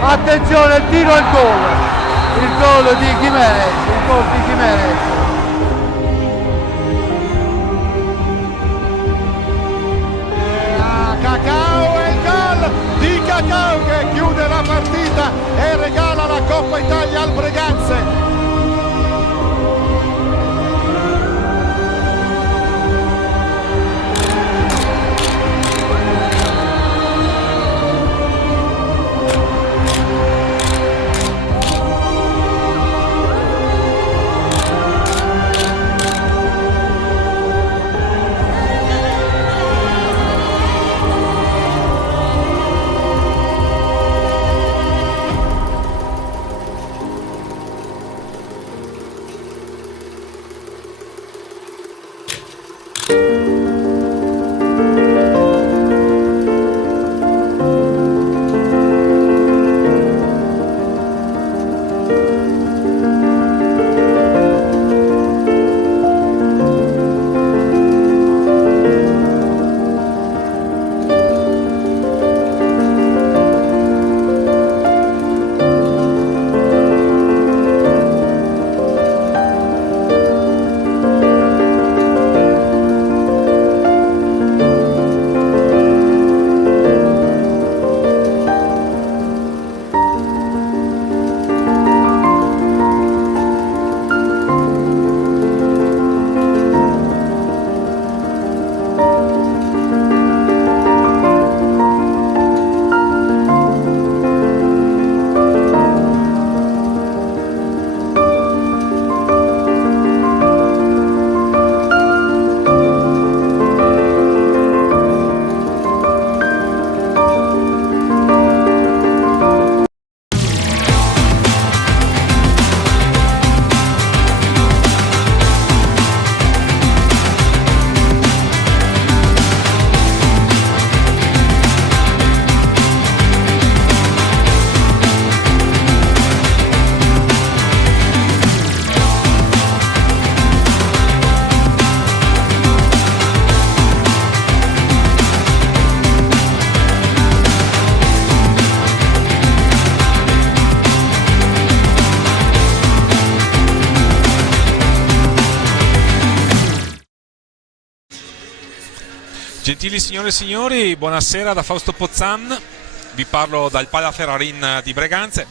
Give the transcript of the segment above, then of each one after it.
Attenzione, il tiro e il gol di Gimenez, il gol di Gimenez. Cacao e il gol di Cacao che chiude la partita e regala la Coppa Italia al Breganze. Gentili signore e signori, buonasera da Fausto Pozzan, vi parlo dal Pala Ferrarin di Breganze.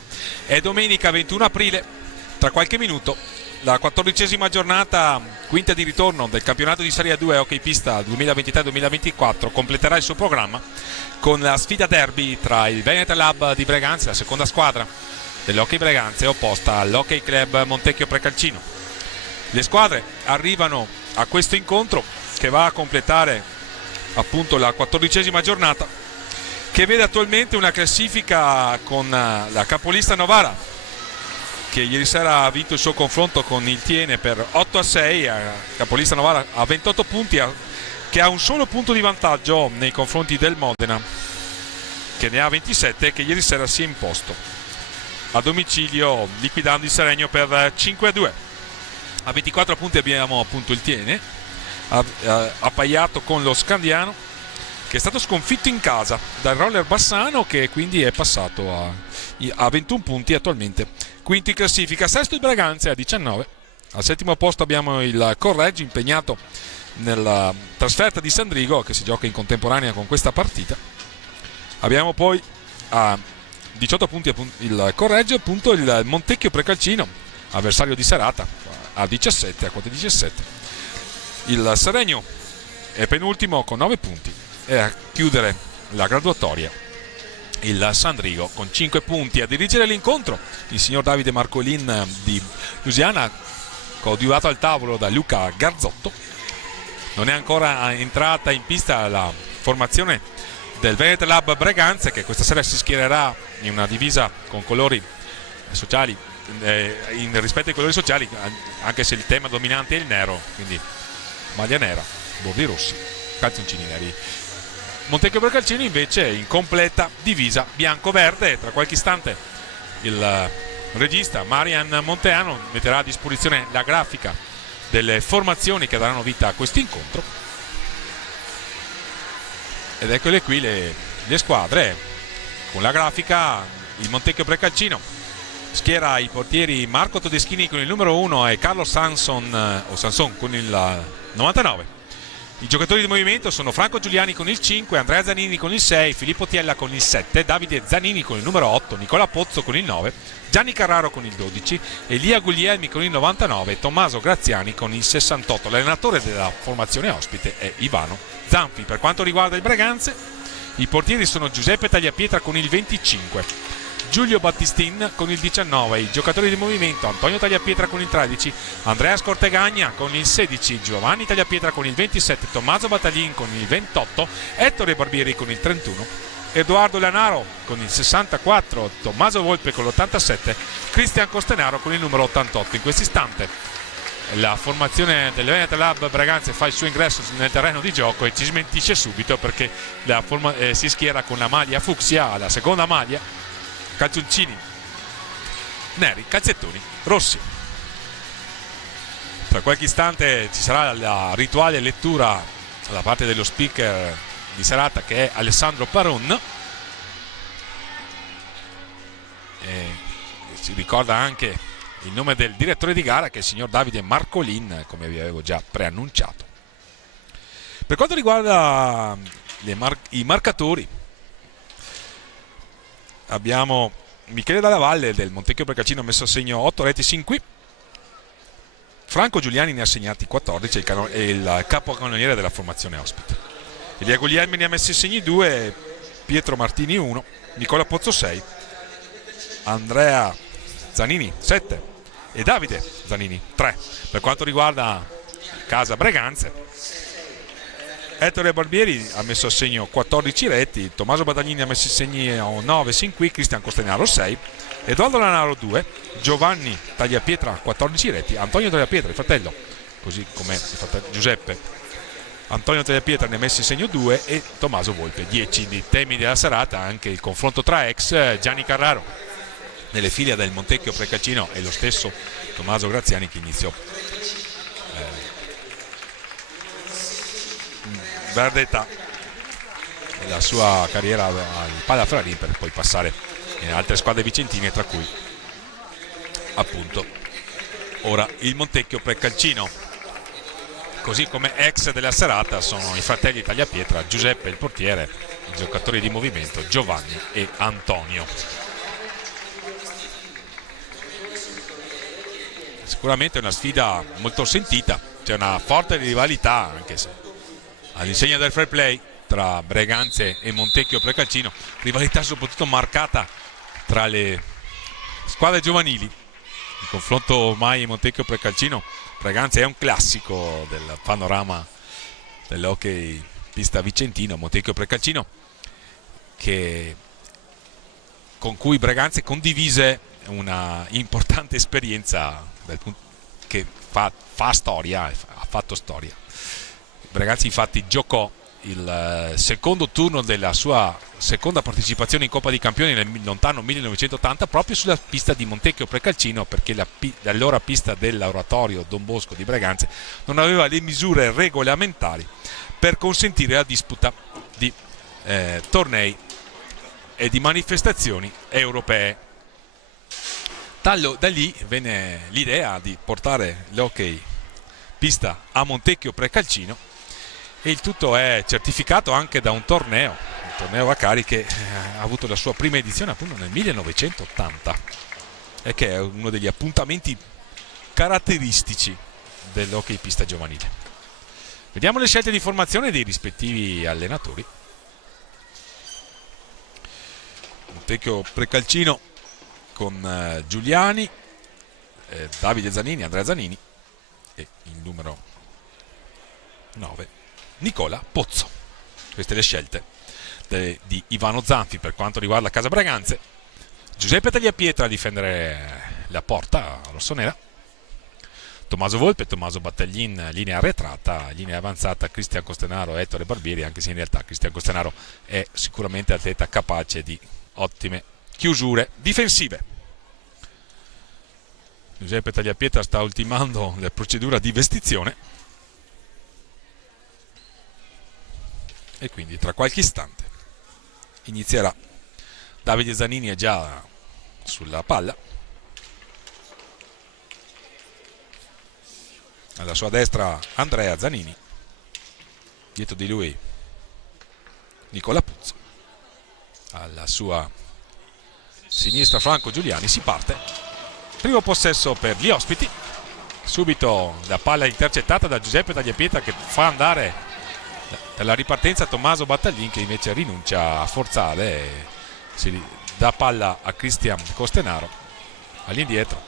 È domenica 21 aprile, tra qualche minuto, la 14ª giornata, quinta di ritorno del campionato di Serie 2 Hockey Pista 2023-2024 completerà il suo programma con la sfida derby tra il Veneta Lab di Breganze, la seconda squadra dell'Hockey Breganze, opposta all'Hockey Club Montecchio Precalcino. Le squadre arrivano a questo incontro che va a completare appunto la 14ª giornata, che vede attualmente una classifica con la capolista Novara, che ieri sera ha vinto il suo confronto con il Tiene per 8-6. Capolista Novara ha 28 punti, che ha un solo punto di vantaggio nei confronti del Modena, che ne ha 27, che ieri sera si è imposto a domicilio liquidando il Seregno per 5-2. A 24 punti abbiamo appunto il Tiene, appaiato con lo Scandiano, che è stato sconfitto in casa dal Roller Bassano, che quindi è passato a 21 punti attualmente, quinto in classifica. Sesto il Breganze a 19. Al settimo posto abbiamo il Correggio, impegnato nella trasferta di Sandrigo, che si gioca in contemporanea con questa partita. Abbiamo poi a 18 punti il Correggio, appunto il Montecchio Precalcino, avversario di serata, a 17, a quota 17. Il Seregno è penultimo con 9 punti e a chiudere la graduatoria il Sandrigo con 5 punti. A dirigere l'incontro il signor Davide Marcolin di Lusiana, coadiuvato al tavolo da Luca Garzotto. Non è ancora entrata in pista la formazione del Veneta Lab Breganze, che questa sera si schiererà in una divisa con colori sociali, in rispetto ai colori sociali, anche se il tema dominante è il nero, quindi maglia nera, bordi rossi, calzoncini neri. Montecchio Precalcino invece in completa divisa bianco-verde. Tra qualche istante il regista Marian Monteano metterà a disposizione la grafica delle formazioni che daranno vita a questo incontro. Ed eccole qui le squadre con la grafica. Il Montecchio Precalcino schiera i portieri Marco Todeschini con il numero 1 e Carlo Sanson con il 99. I giocatori di movimento sono Franco Giuliani con il 5, Andrea Zanini con il 6, Filippo Tiella con il 7, Davide Zanini con il numero 8, Nicola Pozzo con il 9, Gianni Carraro con il 12, Elia Guglielmi con il 99 e Tommaso Graziani con il 68. L'allenatore della formazione ospite è Ivano Zanfi. Per quanto riguarda il Breganze, i portieri sono Giuseppe Tagliapietra con il 25, Giulio Battistin con il 19, i giocatori di movimento Antonio Tagliapietra con il 13, Andrea Scortegagna con il 16, Giovanni Tagliapietra con il 27, Tommaso Battaglin con il 28, Ettore Barbieri con il 31, Edoardo Lanaro con il 64, Tommaso Volpe con l'87, Cristian Costenaro con il numero 88. In questo istante la formazione del Veneta Lab Breganze fa il suo ingresso nel terreno di gioco e ci smentisce subito perché si schiera con la maglia fucsia, la seconda maglia, calzoncini neri, calzettoni rossi. Tra qualche istante ci sarà la rituale lettura da parte dello speaker di serata, che è Alessandro Paron, e si ricorda anche il nome del direttore di gara, che è il signor Davide Marcolin, come vi avevo già preannunciato. Per quanto riguarda i marcatori, abbiamo Michele Dalla Valle del Montecchio Precalcino, messo a segno 8 reti sin qui. Franco Giuliani ne ha segnati 14, è il capocannoniere della formazione ospite. Elia Guglielmi ne ha messi segni 2, Pietro Martini 1, Nicola Pozzo 6, Andrea Zanini 7 e Davide Zanini 3. Per quanto riguarda casa Breganze, Ettore Barbieri ha messo a segno 14 reti, Tommaso Badagnini ha messo i segni 9 sin qui, Cristian Costenaro 6, Edoardo Lanaro 2, Giovanni Tagliapietra 14 reti, Antonio Tagliapietra, il fratello, così come il fratello Giuseppe, Antonio Tagliapietra ne ha messi segno 2 e Tommaso Volpe 10. Di temi della serata anche il confronto tra ex, Gianni Carraro nelle file del Montecchio Precalcino e lo stesso Tommaso Graziani, che iniziò Verdetà la sua carriera al Palla Ferrarin per poi passare in altre squadre vicentine, tra cui appunto ora il Montecchio Precalcino. Così come ex della serata sono i fratelli Tagliapietra, Giuseppe il portiere, i giocatori di movimento Giovanni e Antonio. Sicuramente è una sfida molto sentita, c'è una forte rivalità, anche se all'insegna del fair play tra Breganze e Montecchio Precalcino, rivalità soprattutto marcata tra le squadre giovanili. Il confronto ormai Montecchio Precalcino Breganze è un classico del panorama dell'hockey pista vicentino. Montecchio Precalcino con cui Breganze condivise una importante esperienza che fa storia, ha fatto storia. Breganze infatti giocò il secondo turno della sua seconda partecipazione in Coppa dei Campioni nel lontano 1980 proprio sulla pista di Montecchio Precalcino, perché l'allora pista dell'oratorio Don Bosco di Breganze non aveva le misure regolamentari per consentire la disputa di tornei e di manifestazioni europee. Da lì venne l'idea di portare l'hockey pista a Montecchio Precalcino, e il tutto è certificato anche da un torneo a Cari che ha avuto la sua prima edizione appunto nel 1980 e che è uno degli appuntamenti caratteristici dell'hockey pista giovanile. Vediamo le scelte di formazione dei rispettivi allenatori. Montecchio Precalcino con Giuliani, Davide Zanini, Andrea Zanini e il numero 9 Nicola Pozzo. Queste le scelte di Ivano Zanfi per quanto riguarda casa Breganze. Giuseppe Tagliapietra a difendere la porta rossonera, Tommaso Volpe, Tommaso Battaglin linea arretrata, linea avanzata Cristian Costenaro e Ettore Barbieri, anche se in realtà Cristian Costenaro è sicuramente atleta capace di ottime chiusure difensive. Giuseppe Tagliapietra sta ultimando la procedura di vestizione e quindi tra qualche istante inizierà. Davide Zanini è già sulla palla, alla sua destra Andrea Zanini, dietro di lui Nicola Puzzo, alla sua sinistra Franco Giuliani. Si parte, primo possesso per gli ospiti, subito la palla intercettata da Giuseppe Tagliapietra che fa andare per la ripartenza Tommaso Battaglin, che invece rinuncia a forzare e si dà palla a Cristian Costenaro all'indietro,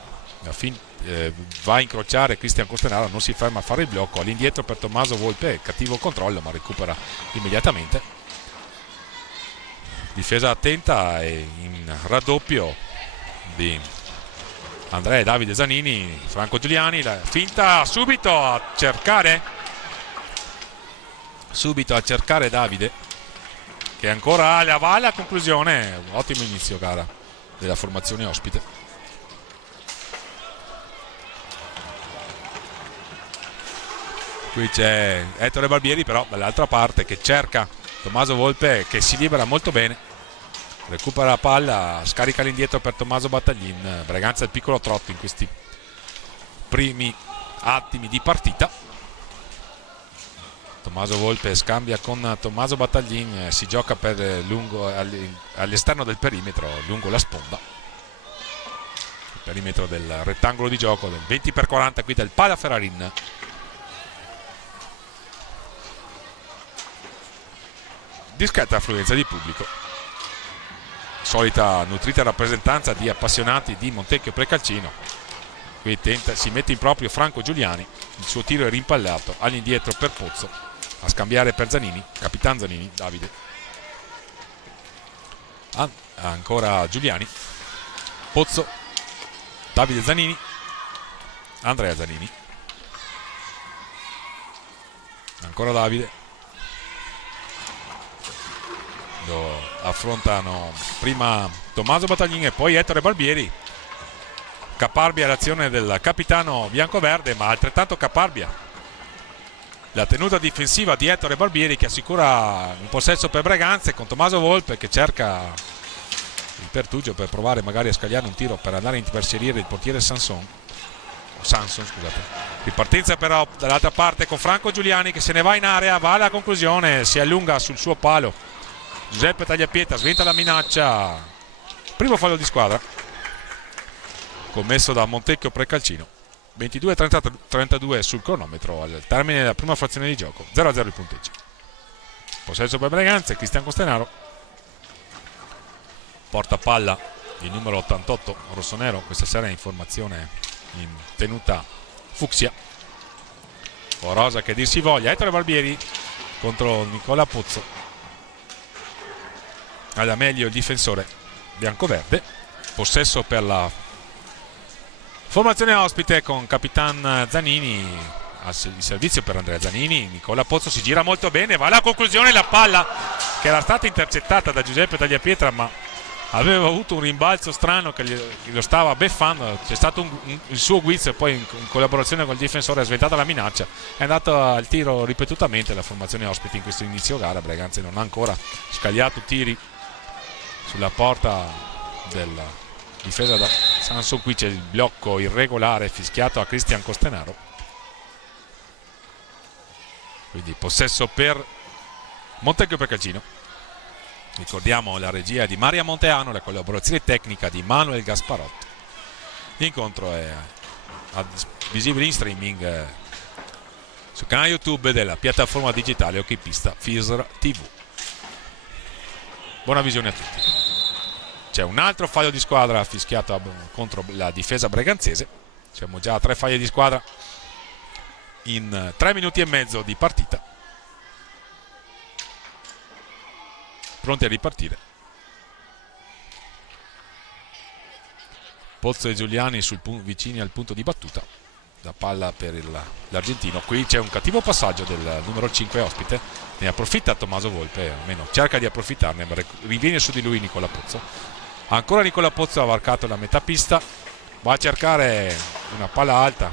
va a incrociare Cristian Costenaro, non si ferma a fare il blocco, all'indietro per Tommaso Volpe, cattivo controllo ma recupera immediatamente. Difesa attenta e in raddoppio di Andrea e Davide Zanini. Franco Giuliani, la finta subito a cercare Davide, che ancora va alla conclusione. Un ottimo inizio gara della formazione ospite. Qui c'è Ettore Barbieri però dall'altra parte che cerca Tommaso Volpe, che si libera molto bene, recupera la palla, scarica all'indietro per Tommaso Battaglin. Braganza il piccolo trotto in questi primi attimi di partita. Tommaso Volpe scambia con Tommaso Battaglin, si gioca per lungo all'esterno del perimetro, lungo la sponda, il perimetro del rettangolo di gioco del 20x40 qui del Pala Ferrarin. Discreta affluenza di pubblico, solita nutrita rappresentanza di appassionati di Montecchio Precalcino. Qui si mette in proprio Franco Giuliani, il suo tiro è rimpallato all'indietro per Pozzo, a scambiare per Zanini, Capitan Zanini, Davide. Ancora Giuliani, Pozzo, Davide Zanini, Andrea Zanini, ancora Davide. Lo affrontano prima Tommaso Battaglin e poi Ettore Barbieri. Caparbia l'azione del capitano biancoverde, ma altrettanto caparbia la tenuta difensiva di Ettore Barbieri, che assicura un possesso per Braganza, con Tommaso Volpe che cerca il pertugio per provare magari a scagliare un tiro per andare a imperserire il portiere Sanson, scusate. Ripartenza però dall'altra parte con Franco Giuliani che se ne va in area, va alla conclusione, si allunga sul suo palo Giuseppe Tagliapietra, sventa la minaccia. Primo fallo di squadra commesso da Montecchio Precalcino. 22-32 sul cronometro al termine della prima frazione di gioco, 0-0 il punteggio. Possesso per Braganza, Cristian Costenaro, porta palla il numero 88 rossonero, questa sera in formazione in tenuta fucsia o rosa che dir si voglia. Ettore Barbieri contro Nicola Pozzo, alla meglio il difensore biancoverde. Possesso per la formazione ospite con Capitan Zanini, il servizio per Andrea Zanini. Nicola Pozzo si gira molto bene, va alla conclusione, la palla che era stata intercettata da Giuseppe Tagliapietra ma aveva avuto un rimbalzo strano che lo stava beffando, c'è stato il suo guizzo e poi in collaborazione con il difensore ha sventata la minaccia, è andato al tiro ripetutamente la formazione ospite in questo inizio gara. Braganza non ha ancora scagliato tiri sulla porta della difesa da Sanson. Qui c'è il blocco irregolare fischiato a Cristian Costenaro, quindi possesso per Montecchio Precalcino. Ricordiamo la regia di Maria Monteano, la collaborazione tecnica di Manuel Gasparotto. L'incontro è visibile in streaming sul canale YouTube della piattaforma digitale Hockeypista FISR TV. Buona visione a tutti. C'è un altro fallo di squadra fischiato contro la difesa breganzese. Siamo già a 3 falli di squadra in 3 minuti e mezzo di partita, pronti a ripartire. Pozzo e Giuliani vicini al punto di battuta, la palla per l'argentino. Qui c'è un cattivo passaggio del numero 5 ospite, ne approfitta Tommaso Volpe, almeno cerca di approfittarne, ma riviene su di lui Nicola Pozzo. Ancora Nicola Pozzo ha varcato la metà pista, va a cercare una palla alta,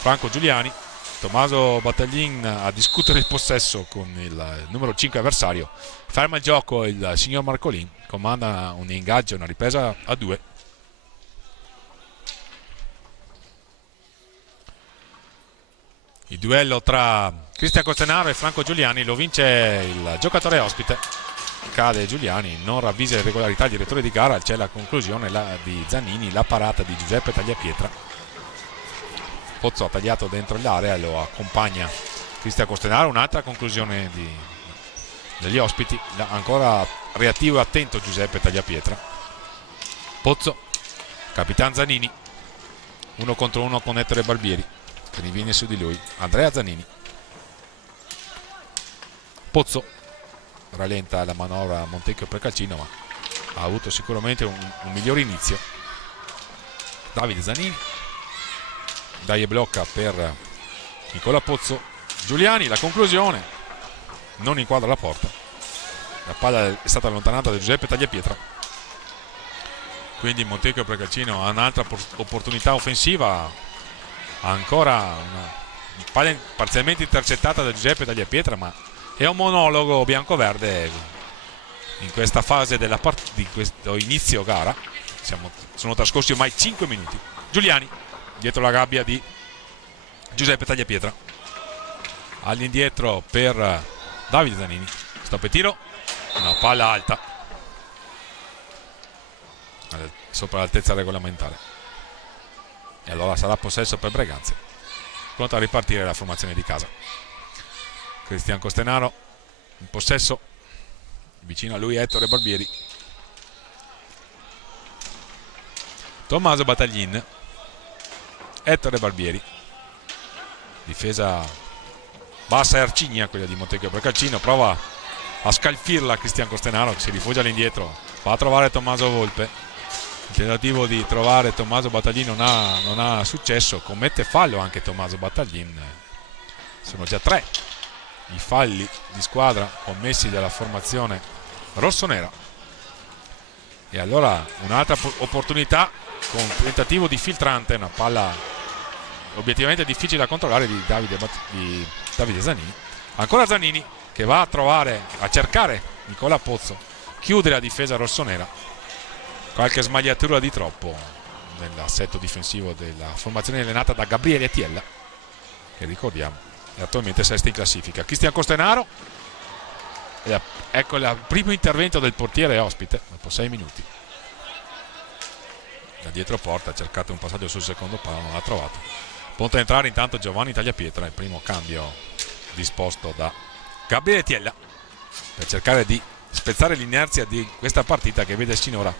Franco Giuliani, Tommaso Battaglin a discutere il possesso con il numero 5 avversario, ferma il gioco il signor Marcolin, comanda un ingaggio, una ripresa a 2. Il duello tra Cristian Costenaro e Franco Giuliani lo vince il giocatore ospite. Cade Giuliani, non ravvisa irregolarità il direttore di gara, c'è la conclusione di Zanini, la parata di Giuseppe Tagliapietra. Pozzo ha tagliato dentro l'area, lo accompagna Cristian Costenaro, un'altra conclusione degli ospiti, ancora reattivo e attento Giuseppe Tagliapietra. Pozzo, Capitan Zanini, 1 contro 1 con Ettore Barbieri, che riviene su di lui, Andrea Zanini. Pozzo rallenta la manovra Montecchio per Calcino, ma ha avuto sicuramente un miglior inizio. Davide Zanini, dai e blocca per Nicola Pozzo. Giuliani, la conclusione, non inquadra la porta, la palla è stata allontanata da Giuseppe Tagliapietra, quindi Montecchio per Calcino ha un'altra opportunità offensiva, ancora una palla parzialmente intercettata da Giuseppe Tagliapietra, ma è un monologo biancoverde in questa fase di questo inizio gara. Sono trascorsi ormai 5 minuti. Giuliani dietro la gabbia di Giuseppe Tagliapietra, all'indietro per Davide Zanini, stop e tiro, una palla alta sopra l'altezza regolamentare, e allora sarà possesso per Breganze, pronta a ripartire la formazione di casa. Cristian Costenaro in possesso, vicino a lui Ettore Barbieri, Tommaso Battaglin, Ettore Barbieri, difesa bassa e arcigna quella di Montecchio per Calcino, prova a scalfirla Cristian Costenaro, che si rifugia all'indietro, va a trovare Tommaso Volpe, il tentativo di trovare Tommaso Battaglin non ha successo, commette fallo anche Tommaso Battaglin. Sono già 3 i falli di squadra commessi dalla formazione rossonera, e allora un'altra opportunità con tentativo di filtrante, una palla obiettivamente difficile da controllare di Davide Zanini. Ancora Zanini che va a cercare Nicola Pozzo, chiude la difesa rossonera, qualche smagliatura di troppo nell'assetto difensivo della formazione allenata da Gabriele Tiella, che ricordiamo è attualmente sesta in classifica. Cristian Costenaro, ecco il primo intervento del portiere ospite dopo 6 minuti. Da dietro porta ha cercato un passaggio sul secondo palo, non l'ha trovato. Pronto a entrare intanto Giovanni Tagliapietra, il primo cambio disposto da Gabriele Tiella per cercare di spezzare l'inerzia di questa partita, che vede sinora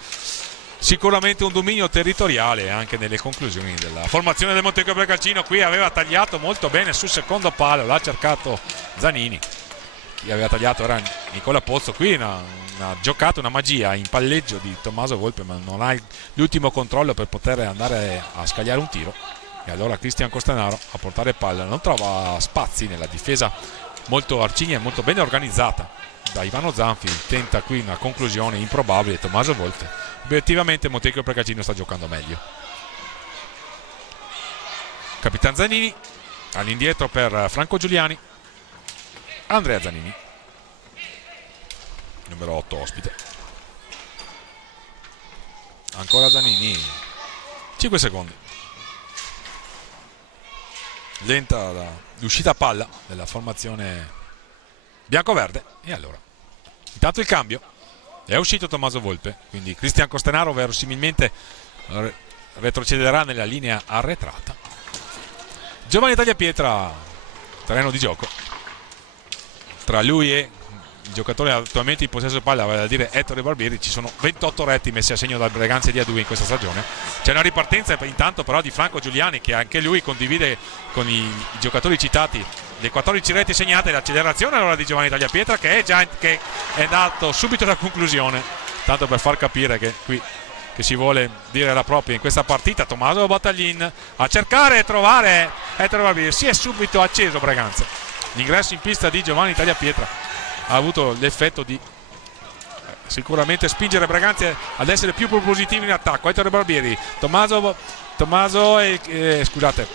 sicuramente un dominio territoriale anche nelle conclusioni della formazione del Montecchio per Calcino. Qui aveva tagliato molto bene sul secondo palo, l'ha cercato Zanini, chi aveva tagliato era Nicola Pozzo. Qui una giocata, una magia in palleggio di Tommaso Volpe, ma non ha l'ultimo controllo per poter andare a scagliare un tiro, e allora Cristian Costenaro a portare palla non trova spazi nella difesa molto arcigna e molto bene organizzata da Ivano Zanfi. Tenta qui una conclusione improbabile Tommaso Volpe. Obiettivamente Montecchio per Calcino sta giocando meglio. Capitan Zanini all'indietro per Franco Giuliani, Andrea Zanini, numero 8 ospite. Ancora Zanini, 5 secondi, lenta l'uscita a palla della formazione biancoverde, e allora intanto il cambio. È uscito Tommaso Volpe, quindi Cristian Costenaro verosimilmente retrocederà nella linea arretrata. Giovanni Tagliapietra, terreno di gioco tra lui e il giocatore attualmente in possesso palla, vale a dire Ettore Barbieri. Ci sono 28 reti messi a segno dal Breganze di A2 in questa stagione. C'è una ripartenza intanto però di Franco Giuliani, che anche lui condivide con i giocatori citati le 14 reti segnate. L'accelerazione allora di Giovanni Tagliapietra, che è dato subito alla conclusione, tanto per far capire che qui che si vuole dire la propria in questa partita. Tommaso Battaglin a cercare e trovare Ettore Barbieri, si è subito acceso Breganze. L'ingresso in pista di Giovanni Tagliapietra ha avuto l'effetto di sicuramente spingere Breganze ad essere più propositivi in attacco. Ettore Barbieri, Tommaso scusate,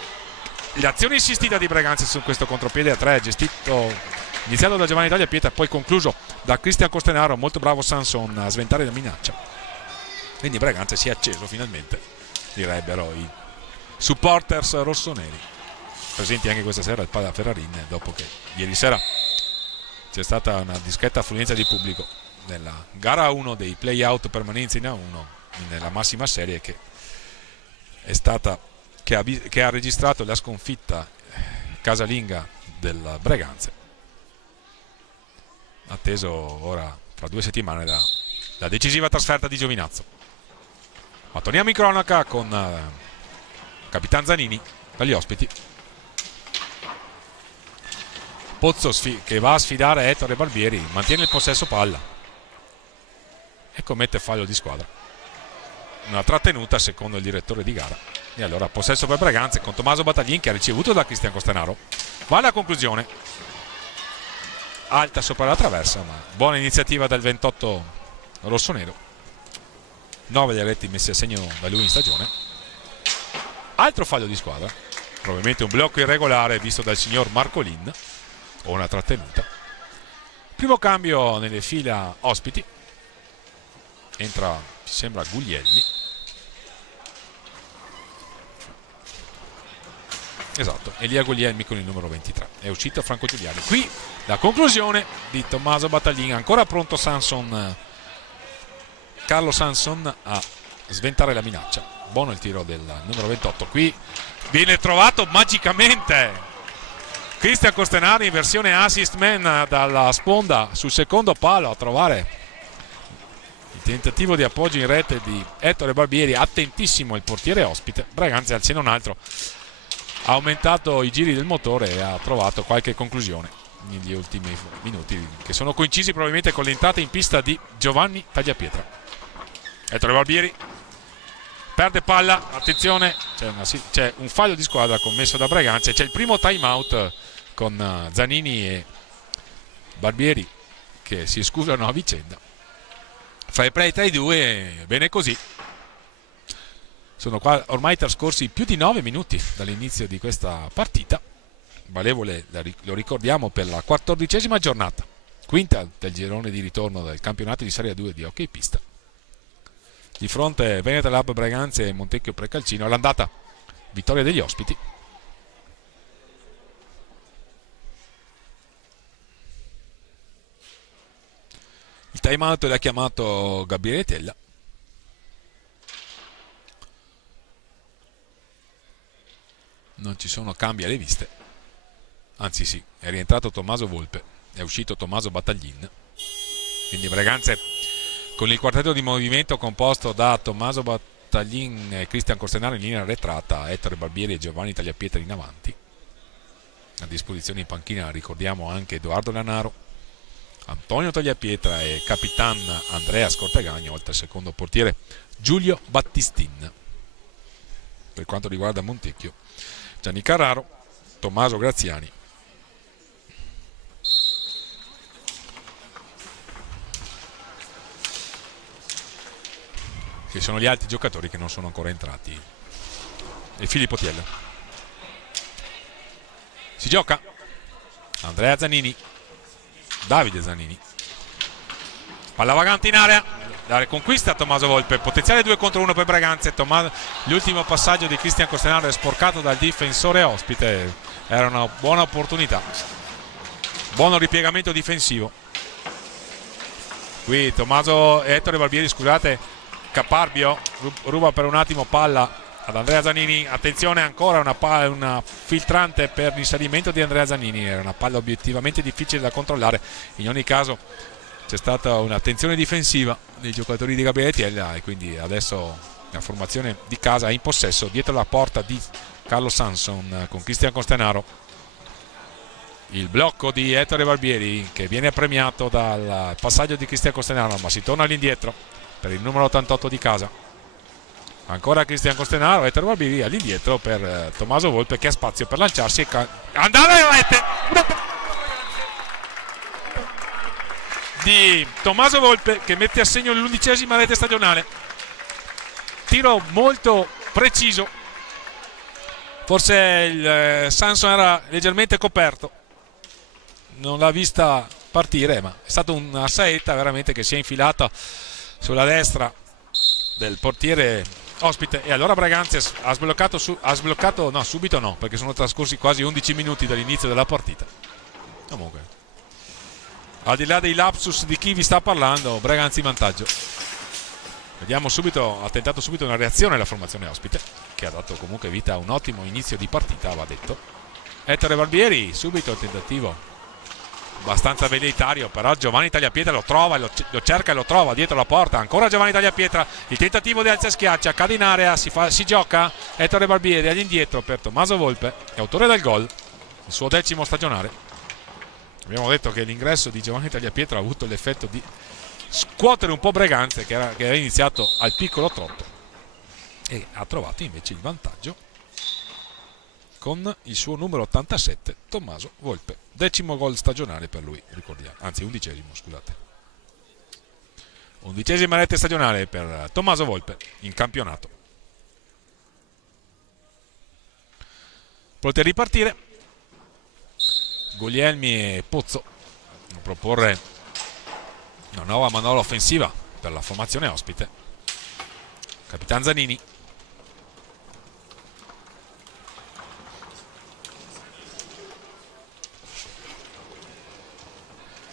l'azione insistita di Breganze su questo contropiede a 3 iniziato da Giovanni Tagliapietra, poi concluso da Cristian Costenaro. Molto bravo Sanson a sventare la minaccia, quindi Breganze si è acceso finalmente, direbbero i supporters rossoneri presenti anche questa sera al Pala Ferrarin, dopo che ieri sera c'è stata una discreta affluenza di pubblico nella gara 1 dei play-out permanenza in A1 nella massima serie, che è stata che ha registrato la sconfitta casalinga del Breganze, atteso ora fra 2 settimane la decisiva trasferta di Giovinazzo. Ma torniamo in cronaca con Capitan Zanini dagli ospiti. Pozzo che va a sfidare Ettore Barbieri, mantiene il possesso palla e commette fallo di squadra, una trattenuta secondo il direttore di gara. E allora possesso per Breganze con Tommaso Battaglin, che ha ricevuto da Cristian Costenaro. Va alla conclusione, alta sopra la traversa, ma buona iniziativa del 28 rossonero. 9 gli reti messi a segno da lui in stagione. Altro fallo di squadra, probabilmente un blocco irregolare visto dal signor Marcolin, o una trattenuta. Primo cambio nelle fila ospiti, entra, mi sembra, Guglielmi. Esatto, Elia Guglielmi con il numero 23. È uscito Franco Giuliani. Qui la conclusione di Tommaso Battaglin, ancora pronto Carlo Sanson a sventare la minaccia. Buono il tiro del numero 28. Qui viene trovato magicamente Cristian Costenaro in versione assist man dalla sponda sul secondo palo a trovare il tentativo di appoggio in rete di Ettore Barbieri. Attentissimo il portiere ospite. Breganze al se non altro ha aumentato i giri del motore e ha trovato qualche conclusione negli ultimi minuti, che sono coincisi probabilmente con l'entrata in pista di Giovanni Tagliapietra. Ettore Barbieri perde palla, attenzione, c'è un fallo di squadra commesso da Breganze. C'è il primo time out con Zanini e Barbieri che si scusano a vicenda. Fair play tra i due, bene così. Sono qua ormai trascorsi più di 9 minuti dall'inizio di questa partita, valevole, lo ricordiamo, per la 14ª giornata, quinta del girone di ritorno del campionato di Serie 2 di hockey pista. Di fronte Veneta Lab Breganze e Montecchio Precalcino. All'andata vittoria degli ospiti. Il time out l'ha chiamato Gabriele Tella. Non ci sono cambi alle viste, anzi sì, è rientrato Tommaso Volpe, è uscito Tommaso Battaglin, quindi Breganze con il quartetto di movimento composto da Tommaso Battaglin e Cristian Costenaro in linea arretrata, Ettore Barbieri e Giovanni Tagliapietra in avanti. A disposizione in panchina ricordiamo anche Edoardo Lanaro, Antonio Tagliapietra e Capitan Andrea Scortegagno, oltre al secondo portiere Giulio Battistin. Per quanto riguarda Montecchio, Gianni Carraro, Tommaso Graziani, che sono gli altri giocatori che non sono ancora entrati, e Filippo Tiella. Si gioca Andrea Zanini, Davide Zanini, palla vagante in area, la conquista Tommaso Volpe, potenziale 2 contro 1 per Breganze. L'ultimo passaggio di Cristian Costenaro è sporcato dal difensore ospite, era una buona opportunità, buono ripiegamento difensivo. Qui Tommaso Ettore Barbieri, scusate, Caparbio ruba per un attimo palla ad Andrea Zanini. Attenzione, ancora una filtrante per l'inserimento di Andrea Zanini, era una palla obiettivamente difficile da controllare. In ogni caso c'è stata un'attenzione difensiva dei giocatori di Gabriele Tiella e quindi adesso la formazione di casa è in possesso dietro la porta di Carlo Sanson con Cristian Costenaro. Il blocco di Ettore Barbieri che viene premiato dal passaggio di Cristian Costenaro, ma si torna all'indietro per il numero 88 di casa. Ancora Cristian Costenaro, Ettore Barbieri all'indietro per Tommaso Volpe che ha spazio per lanciarsi e andare in rete. di Tommaso Volpe, che mette a segno l'11ª rete stagionale. Tiro molto preciso, forse il Sanson era leggermente coperto, non l'ha vista partire, ma è stata una saetta veramente che si è infilata sulla destra del portiere ospite, e allora Breganze ha sbloccato subito no, perché sono trascorsi quasi 11 minuti dall'inizio della partita. Comunque, al di là dei lapsus di chi vi sta parlando, Breganze in vantaggio. Vediamo subito, ha tentato subito una reazione alla formazione ospite, che ha dato comunque vita a un ottimo inizio di partita, va detto. Ettore Barbieri, subito il tentativo abbastanza velleitario, però Giovanni Tagliapietra lo trova, lo cerca e lo trova dietro la porta. Ancora Giovanni Tagliapietra, il tentativo di alza schiaccia, cade in area, si gioca. Ettore Barbieri all'indietro per Tommaso Volpe, è autore del gol, il suo 10º stagionale. Abbiamo detto che l'ingresso di Giovanni Tagliapietra ha avuto l'effetto di scuotere un po' Breganze, che aveva iniziato al piccolo trotto, e ha trovato invece il vantaggio con il suo numero 87, Tommaso Volpe. 10º gol stagionale per lui, ricordiamo, anzi 11º, scusate. 11ª rete stagionale per Tommaso Volpe in campionato. Potete ripartire Guglielmi e Pozzo a proporre una nuova manovra offensiva per la formazione ospite. Capitan Zanini.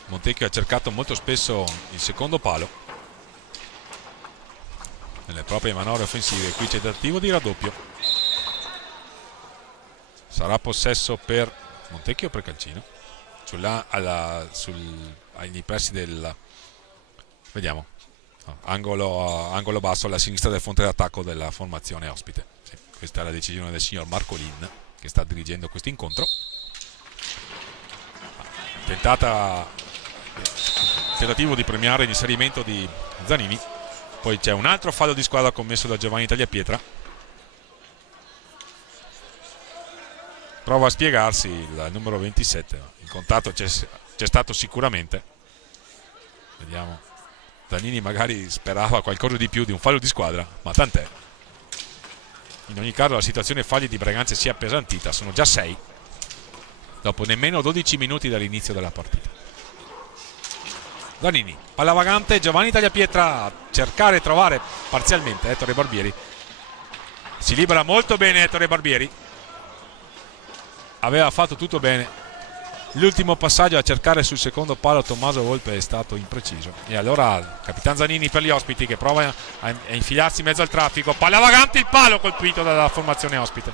Montecchio ha cercato molto spesso il secondo palo nelle proprie manovre offensive. Qui c'è tentativo di raddoppio. Sarà possesso per Montecchio o per Calcino? Ai pressi del... Vediamo. No, angolo basso alla sinistra del fronte d'attacco della formazione ospite. Sì, questa è la decisione del signor Marcolin, che sta dirigendo questo incontro. Tentativo di premiare l'inserimento di Zanini. Poi c'è un altro fallo di squadra commesso da Giovanni Tagliapietra. Prova a spiegarsi il numero 27. Il contatto c'è stato sicuramente. Vediamo. Zanini magari sperava qualcosa di più di un fallo di squadra, ma tant'è. In ogni caso la situazione falli di Breganze si è appesantita. Sono già 6 dopo nemmeno 12 minuti dall'inizio della partita. Zanini, palla vagante, Giovanni Tagliapietra a cercare e trovare parzialmente Ettore Barbieri. Si libera molto bene Ettore Barbieri, aveva fatto tutto bene. L'ultimo passaggio a cercare sul secondo palo Tommaso Volpe è stato impreciso, e allora Capitan Zanini per gli ospiti, che prova a infilarsi in mezzo al traffico. Palla vagante, il palo colpito dalla formazione ospite.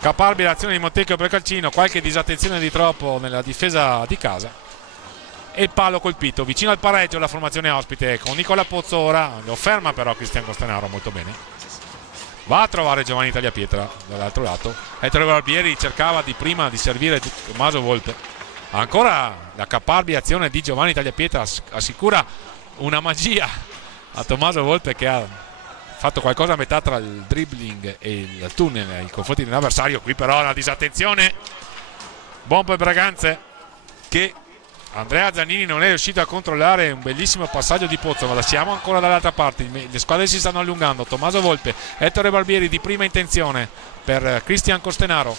Caparbia l'azione di Montecchio per Calcino, qualche disattenzione di troppo nella difesa di casa, e il palo colpito vicino al pareggio la formazione ospite con Nicola Pozzo. Ora lo ferma però Cristian Costanaro molto bene, va a trovare Giovanni Tagliapietra dall'altro lato. Ettore Barbieri cercava di prima di servire Tommaso Volpe. Ancora la caparbia azione di Giovanni Tagliapietra assicura una magia a Tommaso Volpe, che ha fatto qualcosa a metà tra il dribbling e il tunnel nei confronti dell'avversario. Qui però una disattenzione, buon per Breganze, che Andrea Zanini non è riuscito a controllare. Un bellissimo passaggio di Pozzo, ma siamo ancora dall'altra parte, le squadre si stanno allungando. Tommaso Volpe, Ettore Barbieri di prima intenzione per Cristian Costenaro.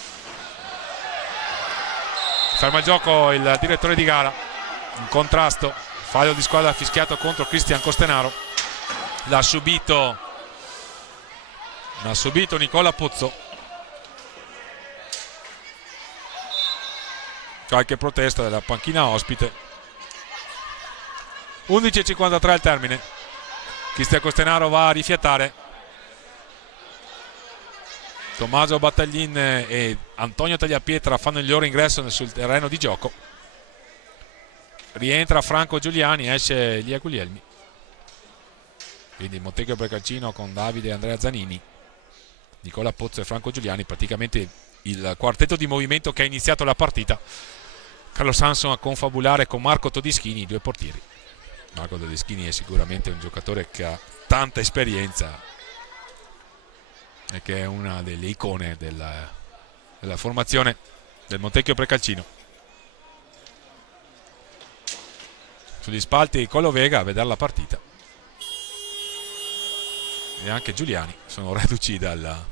Ferma il gioco il direttore di gara, in contrasto, fallo di squadra fischiato contro Cristian Costenaro. L'ha subito Nicola Pozzo. Qualche protesta della panchina ospite. 11:53 al termine. Cristian Costenaro va a rifiatare. Tommaso Battaglin e Antonio Tagliapietra fanno il loro ingresso sul terreno di gioco. Rientra Franco Giuliani, esce Elia Guglielmi. Quindi Montecchio per Calcino con Davide e Andrea Zanini, Nicola Pozzo e Franco Giuliani, praticamente il quartetto di movimento che ha iniziato la partita. Carlo Sanson a confabulare con Marco Todischini, i due portieri. Marco Todischini è sicuramente un giocatore che ha tanta esperienza e che è una delle icone della formazione del Montecchio Precalcino. sugli spalti Colo Vega a vedere la partita, e anche Giuliani sono reduci dalla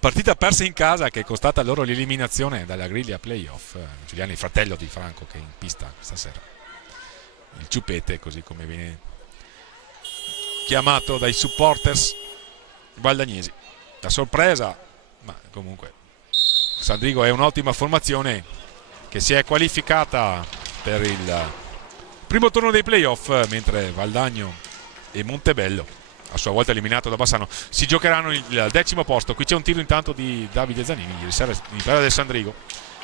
partita persa in casa che è costata loro l'eliminazione dalla griglia playoff. Giuliani, fratello di Franco, che è in pista stasera, il ciupete, così come viene chiamato dai supporters valdagnesi. La sorpresa, ma comunque Sandrigo è un'ottima formazione che si è qualificata per il primo turno dei playoff, mentre Valdagno e Montebello, a sua volta eliminato da Bassano, si giocheranno il 10° posto. Qui c'è un tiro intanto di Davide Zanini, ieri sera in terra del Sandrigo,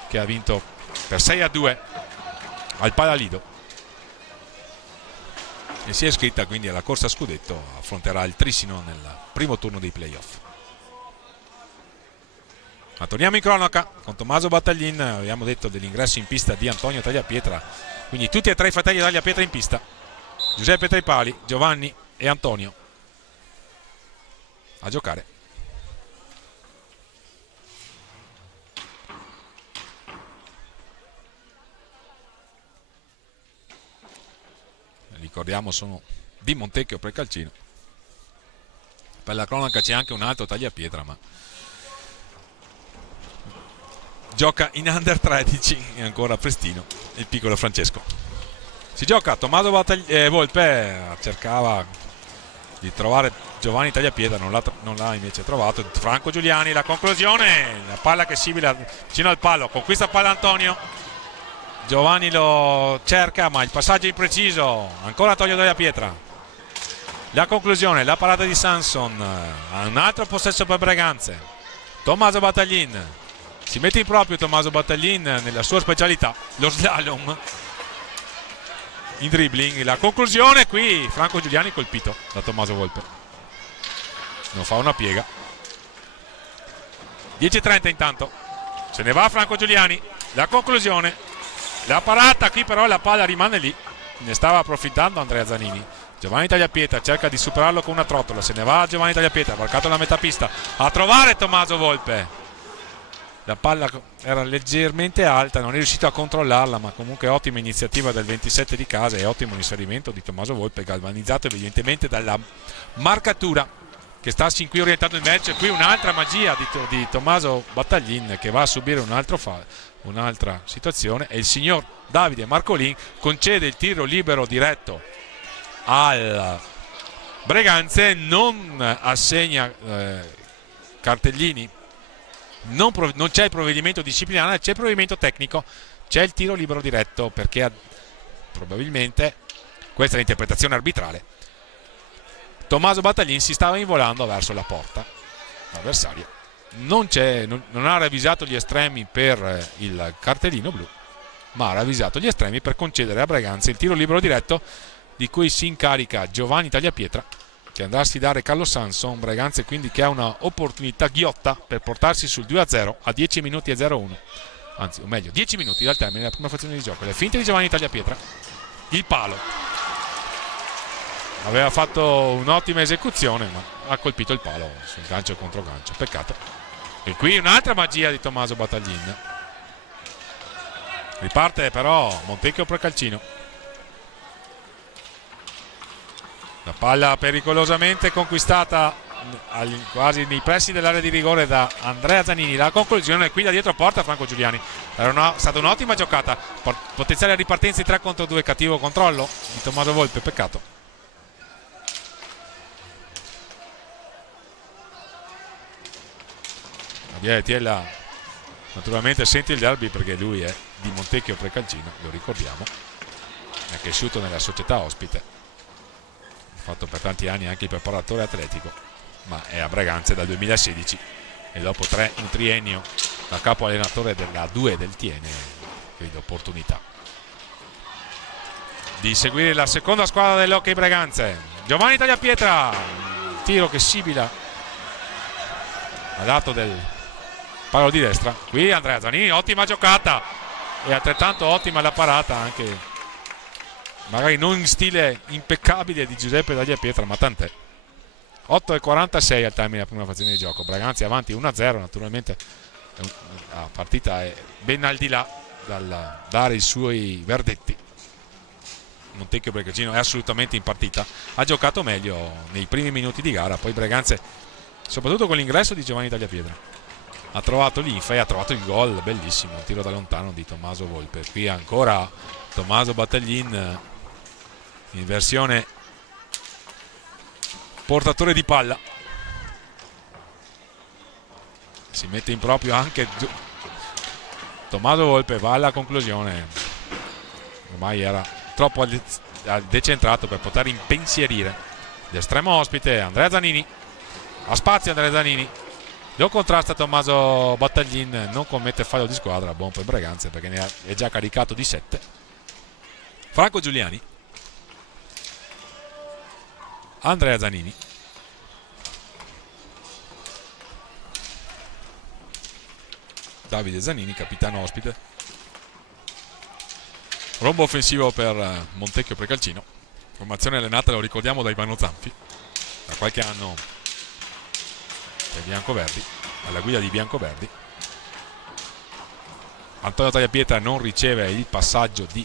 che ha vinto per 6-2 al Palalido e si è iscritta quindi alla corsa a scudetto. Affronterà il Trissino nel primo turno dei playoff. Ma torniamo in cronaca con Tommaso Battaglin. Abbiamo detto dell'ingresso in pista di Antonio Tagliapietra, quindi tutti e tre i fratelli Tagliapietra in pista: Giuseppe tra i pali, Giovanni e Antonio a giocare. Ricordiamo sono di Montecchio Precalcino. Per la cronaca c'è anche un altro Tagliapietra, ma gioca in under 13, è ancora prestino il piccolo Francesco. Si gioca Tommaso Volpe, cercava di trovare Giovanni Tagliapietra, non l'ha invece trovato. Franco Giuliani, la conclusione, la palla che sibila vicino al palo, conquista palla Antonio, Giovanni lo cerca ma il passaggio è impreciso, ancora Antonio Tagliapietra, la conclusione, la parata di Sanson, un altro possesso per Breganze. Tommaso Battaglin si mette in proprio, Tommaso Battaglin nella sua specialità, lo slalom in dribbling. La conclusione qui, Franco Giuliani colpito da Tommaso Volpe, non fa una piega. 10:30 intanto, se ne va Franco Giuliani, la conclusione, la parata, qui però la palla rimane lì, ne stava approfittando Andrea Zanini. Giovanni Tagliapietra cerca di superarlo con una trottola, se ne va Giovanni Tagliapietra, varcato la metà pista, a trovare Tommaso Volpe. La palla era leggermente alta, non è riuscito a controllarla, ma comunque ottima iniziativa del 27 di casa e ottimo inserimento di Tommaso Volpe, galvanizzato evidentemente dalla marcatura che sta sin qui orientando il match. Qui un'altra magia di Tommaso Battaglin, che va a subire un'altra situazione, e il signor Davide Marcolin concede il tiro libero diretto al Breganze, non assegna cartellini, non c'è il provvedimento disciplinare, c'è il provvedimento tecnico, c'è il tiro libero diretto, perché probabilmente, questa è l'interpretazione arbitrale, Tommaso Battaglin si stava involando verso la porta avversaria. Non ha ravvisato gli estremi per il cartellino blu, ma ha ravvisato gli estremi per concedere a Breganze il tiro libero diretto, di cui si incarica Giovanni Tagliapietra, che andrà a sfidare Carlo Sanson. Breganze quindi che ha una opportunità ghiotta per portarsi sul 2-0 a 10 minuti e 0-1, anzi o meglio 10 minuti dal termine della prima frazione di gioco. Le finte di Giovanni Tagliapietra, il palo, aveva fatto un'ottima esecuzione ma ha colpito il palo sul gancio e controgancio, peccato. E qui un'altra magia di Tommaso Battaglin. Riparte però Montecchio Precalcino, la palla pericolosamente conquistata quasi nei pressi dell'area di rigore da Andrea Zanini. La conclusione qui da dietro porta Franco Giuliani, era stata un'ottima giocata, potenziale ripartenza in 3 contro 2, cattivo controllo di Tommaso Volpe, peccato. Tiella naturalmente sente il derby perché lui è di Montecchio Precalcino, lo ricordiamo, è cresciuto nella società ospite, ha fatto per tanti anni anche il preparatore atletico, ma è a Breganze dal 2016 e dopo un triennio da capo allenatore della 2 del Tiene vede opportunità di seguire la seconda squadra dell'Hockey Breganze. Giovanni Tagliapietra, tiro che sibila a lato del palo di destra. Qui Andrea Zanini, ottima giocata e altrettanto ottima la parata, anche magari non in stile impeccabile di Giuseppe Tagliapietra, ma tant'è. 8:46 al termine della prima frazione di gioco, Breganze avanti 1-0. Naturalmente la partita è ben al di là dal dare i suoi verdetti. Montecchio Bregancino è assolutamente in partita, ha giocato meglio nei primi minuti di gara, poi Breganze, soprattutto con l'ingresso di Giovanni Tagliapietra, ha trovato l'infa e ha trovato il gol, bellissimo, un tiro da lontano di Tommaso Volpe. Qui ancora Tommaso Battaglin in versione portatore di palla, si mette in proprio anche Tommaso Volpe, va alla conclusione, ormai era troppo decentrato per poter impensierire l'estremo ospite. Andrea Zanini, ha spazio Andrea Zanini, lo contrasta Tommaso Battaglin, non commette fallo di squadra, buon per Breganze perché ne è già caricato di 7. Franco Giuliani, Andrea Zanini, Davide Zanini, capitano ospite. Rombo offensivo per Montecchio Precalcino, formazione allenata, lo ricordiamo, da Ivano Zanfi da qualche anno per Biancoverdi, alla guida di Biancoverdi. Antonio Tagliapietra non riceve il passaggio di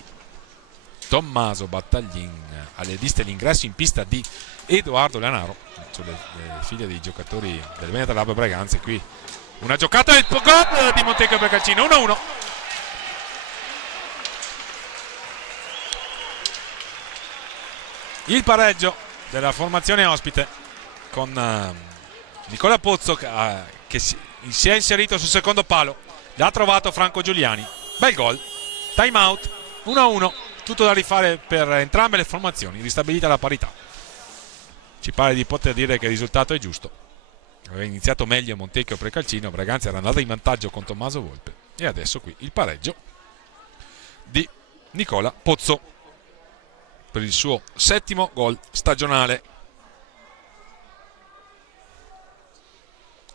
Tommaso Battaglin, alle viste l'ingresso in pista di Edoardo Lanaro, sulle figlie dei giocatori del Veneta Lab Breganze. Qui una giocata del gol di Montecchio Precalcino, 1-1. Il pareggio della formazione ospite con Nicola Pozzo che si è inserito sul secondo palo, l'ha trovato Franco Giuliani, bel gol, time out, 1-1, tutto da rifare per entrambe le formazioni, ristabilita la parità. Ci pare di poter dire che il risultato è giusto, aveva iniziato meglio Montecchio Precalcino, Breganze era andata in vantaggio con Tommaso Volpe e adesso qui il pareggio di Nicola Pozzo per il suo 7° gol stagionale.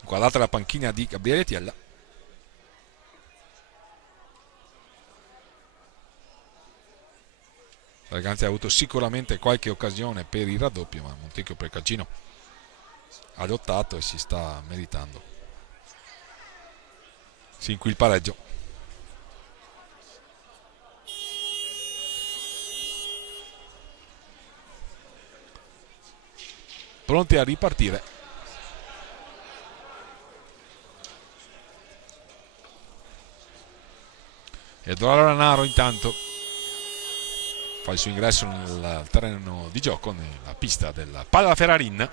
Guardate la panchina di Gabriele Tiella. Breganze ha avuto sicuramente qualche occasione per il raddoppio, ma Montecchio Precalcino ha lottato e si sta meritando sin qui il pareggio. Pronti a ripartire. Edoardo Lanaro intanto fa il suo ingresso nel terreno di gioco, nella pista del Palla Ferrarin.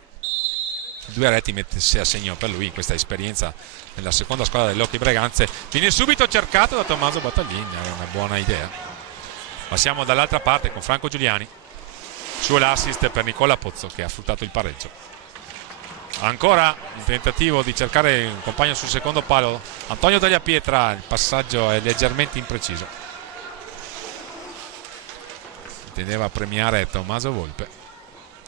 2 reti messe a segno per lui in questa esperienza nella seconda squadra dell'Hockey Breganze. Viene subito cercato da Tommaso Battaglin, era una buona idea. Ma siamo dall'altra parte con Franco Giuliani, suo l'assist per Nicola Pozzo che ha fruttato il pareggio. Ancora il tentativo di cercare un compagno sul secondo palo, Antonio Tagliapietra, il passaggio è leggermente impreciso, intendeva premiare Tommaso Volpe,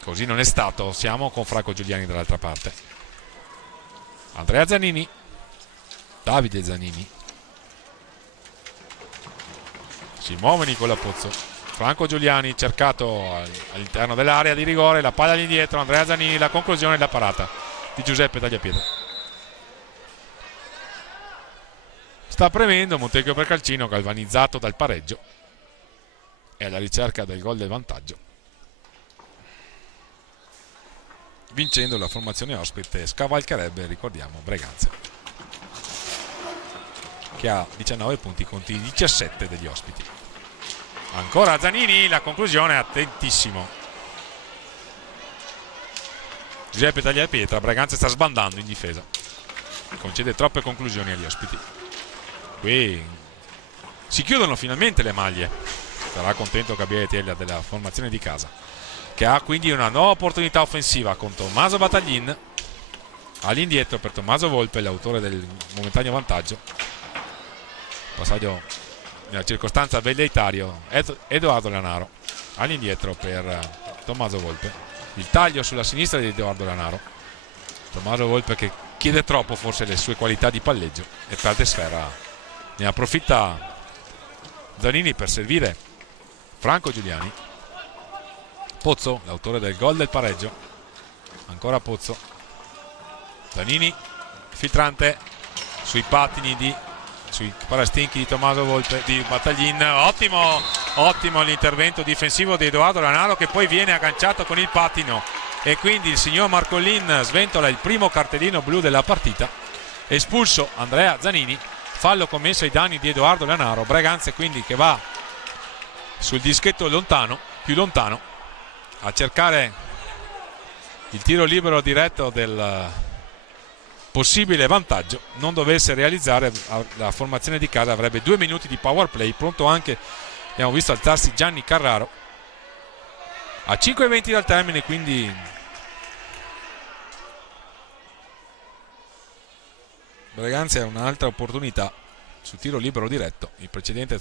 così non è stato. Siamo con Franco Giuliani dall'altra parte. Andrea Zanini, Davide Zanini, si muove Nicola Pozzo, Franco Giuliani cercato all'interno dell'area di rigore, la palla all'indietro, Andrea Zanini, la conclusione e la parata di Giuseppe Tagliapietra. Sta premendo Montecchio Precalcino, galvanizzato dal pareggio e alla ricerca del gol del vantaggio. Vincendo la formazione ospite scavalcherebbe, ricordiamo, Breganze, che ha 19 punti contro i 17 degli ospiti. Ancora Zanini, la conclusione, attentissimo Giuseppe Tagliapietra. Breganze sta sbandando in difesa, concede troppe conclusioni agli ospiti. Qui si chiudono finalmente le maglie, sarà contento Gabriele Tiella della formazione di casa, che ha quindi una nuova opportunità offensiva con Tommaso Battaglin all'indietro per Tommaso Volpe, l'autore del momentaneo vantaggio. Passaggio nella circostanza velleitario, Edoardo Lanaro all'indietro per Tommaso Volpe, il taglio sulla sinistra di Edoardo Lanaro. Tommaso Volpe che chiede troppo forse le sue qualità di palleggio e perde sfera, ne approfitta Zanini per servire Franco Giuliani. Pozzo, l'autore del gol del pareggio, ancora Pozzo, Zanini filtrante sui pattini di sui parastinchi di Tommaso Volpe, di Battaglin. Ottimo l'intervento difensivo di Edoardo Lanaro, che poi viene agganciato con il pattino, e quindi il signor Marcollin sventola il primo cartellino blu della partita. Espulso Andrea Zanini, fallo commesso ai danni di Edoardo Lanaro. Breganze quindi che va sul dischetto più lontano a cercare il tiro libero diretto del possibile vantaggio. Non dovesse realizzare, la formazione di casa avrebbe 2 minuti di power play. Pronto anche, abbiamo visto alzarsi Gianni Carraro a 5:20 dal termine, quindi Breganze ha un'altra opportunità sul tiro libero diretto. Il precedente è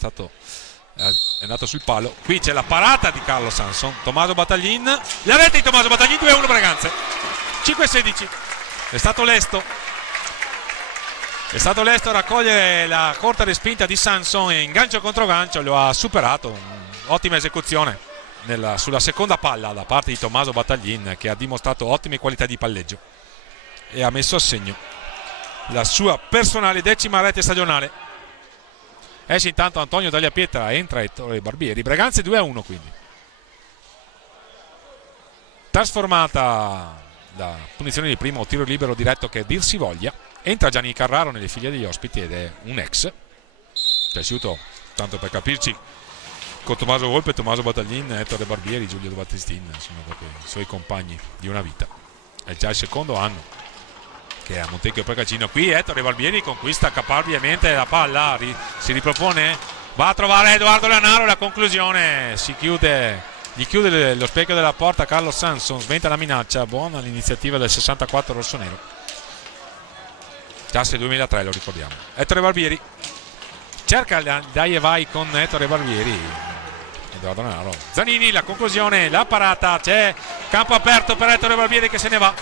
andato sul palo. Qui c'è la parata di Carlo Sanson. Tommaso Battaglin, la rete di Tommaso Battaglin, 2-1 Breganze. 5-16. È stato lesto a raccogliere la corta respinta di Sanson, e in gancio contro gancio lo ha superato. Ottima esecuzione sulla seconda palla da parte di Tommaso Battaglin, che ha dimostrato ottime qualità di palleggio e ha messo a segno la sua personale 10ª rete stagionale. Esce intanto Antonio Tagliapietra, entra Ettore Barbieri. Breganze 2-1 quindi. Trasformata la punizione di primo tiro libero diretto, che dir si voglia. Entra Gianni Carraro nelle file degli ospiti ed è un ex cresciuto, tanto per capirci, con Tommaso Volpe, Tommaso Battaglin, Ettore Barbieri, Giulio De Battestin, sono proprio i suoi compagni di una vita. È già il secondo anno che è a Montecchio Procacino. Qui Ettore Barbieri conquista caparbiamente la palla, si ripropone, va a trovare Edoardo Lanaro, la conclusione gli chiude lo specchio della porta Carlo Sanson, sventa la minaccia. Buona l'iniziativa del 64 rossonero, classe 2003, lo ricordiamo. Ettore Barbieri cerca dai e vai con Ettore Barbieri, Edoardo Lanaro, Zanini, la conclusione, la parata, c'è campo aperto per Ettore Barbieri che se ne va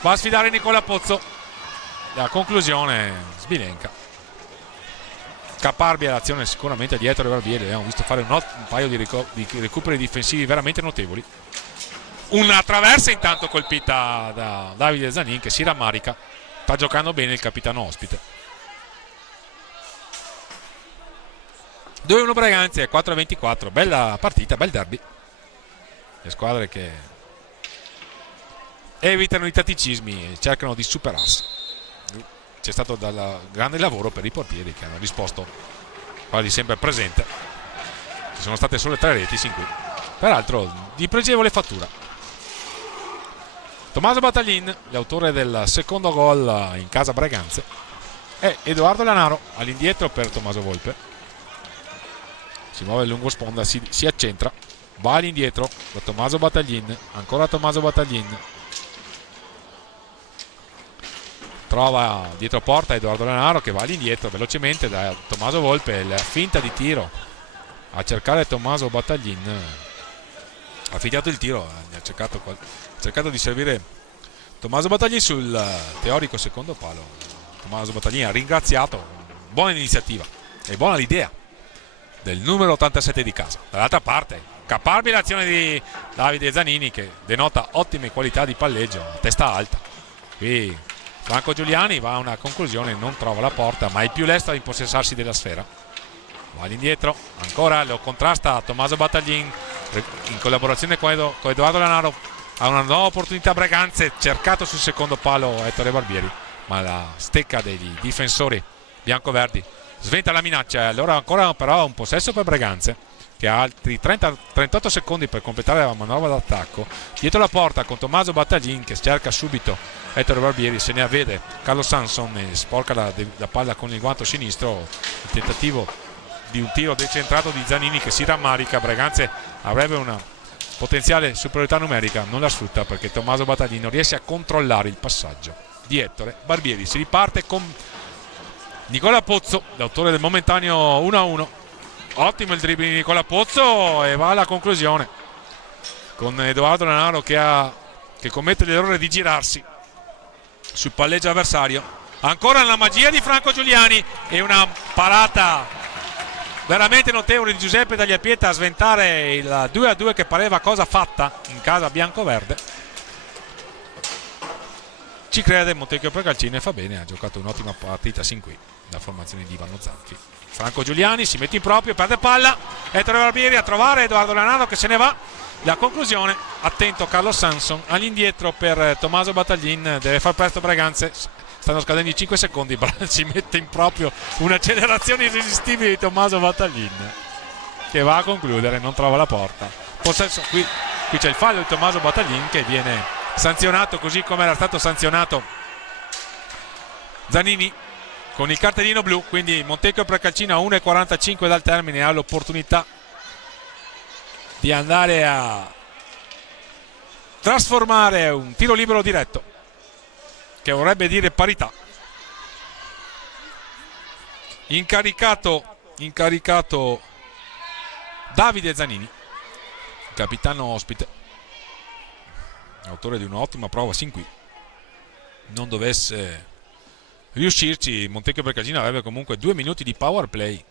a sfidare Nicola Pozzo. La conclusione sbilenca, caparbia l'azione sicuramente di Ettore Barbieri. Abbiamo visto fare un paio di recuperi difensivi veramente notevoli. Una traversa intanto colpita da Davide Zanin, che si rammarica. Sta giocando bene il capitano ospite. 2-1 Breganze, 4-24. Bella partita, bel derby. Le squadre che evitano i tatticismi e cercano di superarsi. C'è stato grande lavoro per i portieri, che hanno risposto quasi sempre presente. Ci sono state solo 3 reti sin qui, peraltro di pregevole fattura. Tommaso Battaglin, l'autore del secondo gol in casa Breganze, e Edoardo Lanaro all'indietro per Tommaso Volpe. Si muove lungo sponda, si accentra, va all'indietro da Tommaso Battaglin, ancora Tommaso Battaglin, trova dietro porta Edoardo Lanaro, che va all'indietro velocemente da Tommaso Volpe, la finta di tiro a cercare Tommaso Battaglin, ha fintato il tiro, ha cercato di servire Tommaso Battaglin sul teorico secondo palo. Tommaso Battaglin ha ringraziato. Buona iniziativa e buona l'idea del numero 87 di casa. Dall'altra parte caparbile l'azione di Davide Zanini, che denota ottime qualità di palleggio a testa alta. Qui Franco Giuliani va a una conclusione, non trova la porta, ma è più lesto a impossessarsi della sfera. Va all'indietro, ancora lo contrasta Tommaso Battaglin in collaborazione con Edoardo Lanaro. Ha una nuova opportunità Breganze, cercato sul secondo palo Ettore Barbieri, ma la stecca dei difensori biancoverdi sventa la minaccia. Allora ancora però un possesso per Breganze, che ha altri 38 secondi per completare la manovra d'attacco. Dietro la porta con Tommaso Battaglin, che cerca subito Ettore Barbieri, se ne avvede Carlo Sanson e sporca la palla con il guanto sinistro. Il tentativo di un tiro decentrato di Zanini, che si rammarica. Breganze avrebbe una potenziale superiorità numerica, non la sfrutta perché Tommaso Battaglin non riesce a controllare il passaggio di Ettore Barbieri. Si riparte con Nicola Pozzo, l'autore del momentaneo 1-1. Ottimo il dribbling di Nicola Pozzo, e va alla conclusione con Edoardo Lanaro che commette l'errore di girarsi sul palleggio avversario. Ancora la magia di Franco Giuliani e una parata veramente notevole di Giuseppe Tagliapietra a sventare il 2-2, che pareva cosa fatta in casa bianco-verde. ci crede Montecchio Precalcino e fa bene, ha giocato un'ottima partita sin qui la formazione di Ivano Zanfi. Franco Giuliani si mette in proprio, perde palla, Ettore Barbieri a trovare Edoardo Lanaro che se ne va. La conclusione, attento Carlos Sanson, all'indietro per Tommaso Battaglin, deve far presto Breganze, stanno scadendo i 5 secondi, si mette in proprio un'accelerazione irresistibile di Tommaso Battaglin che va a concludere, non trova la porta. Possesso, qui c'è il fallo di Tommaso Battaglin che viene sanzionato così come era stato sanzionato Zanini con il cartellino blu, quindi Montecchio Precalcino a 1,45 dal termine ha l'opportunità di andare a trasformare un tiro libero diretto che vorrebbe dire parità. Incaricato Davide Zanini, capitano ospite, autore di un'ottima prova sin qui. Non dovesse riuscirci, Montecchio Precalcino avrebbe comunque 2 minuti di power play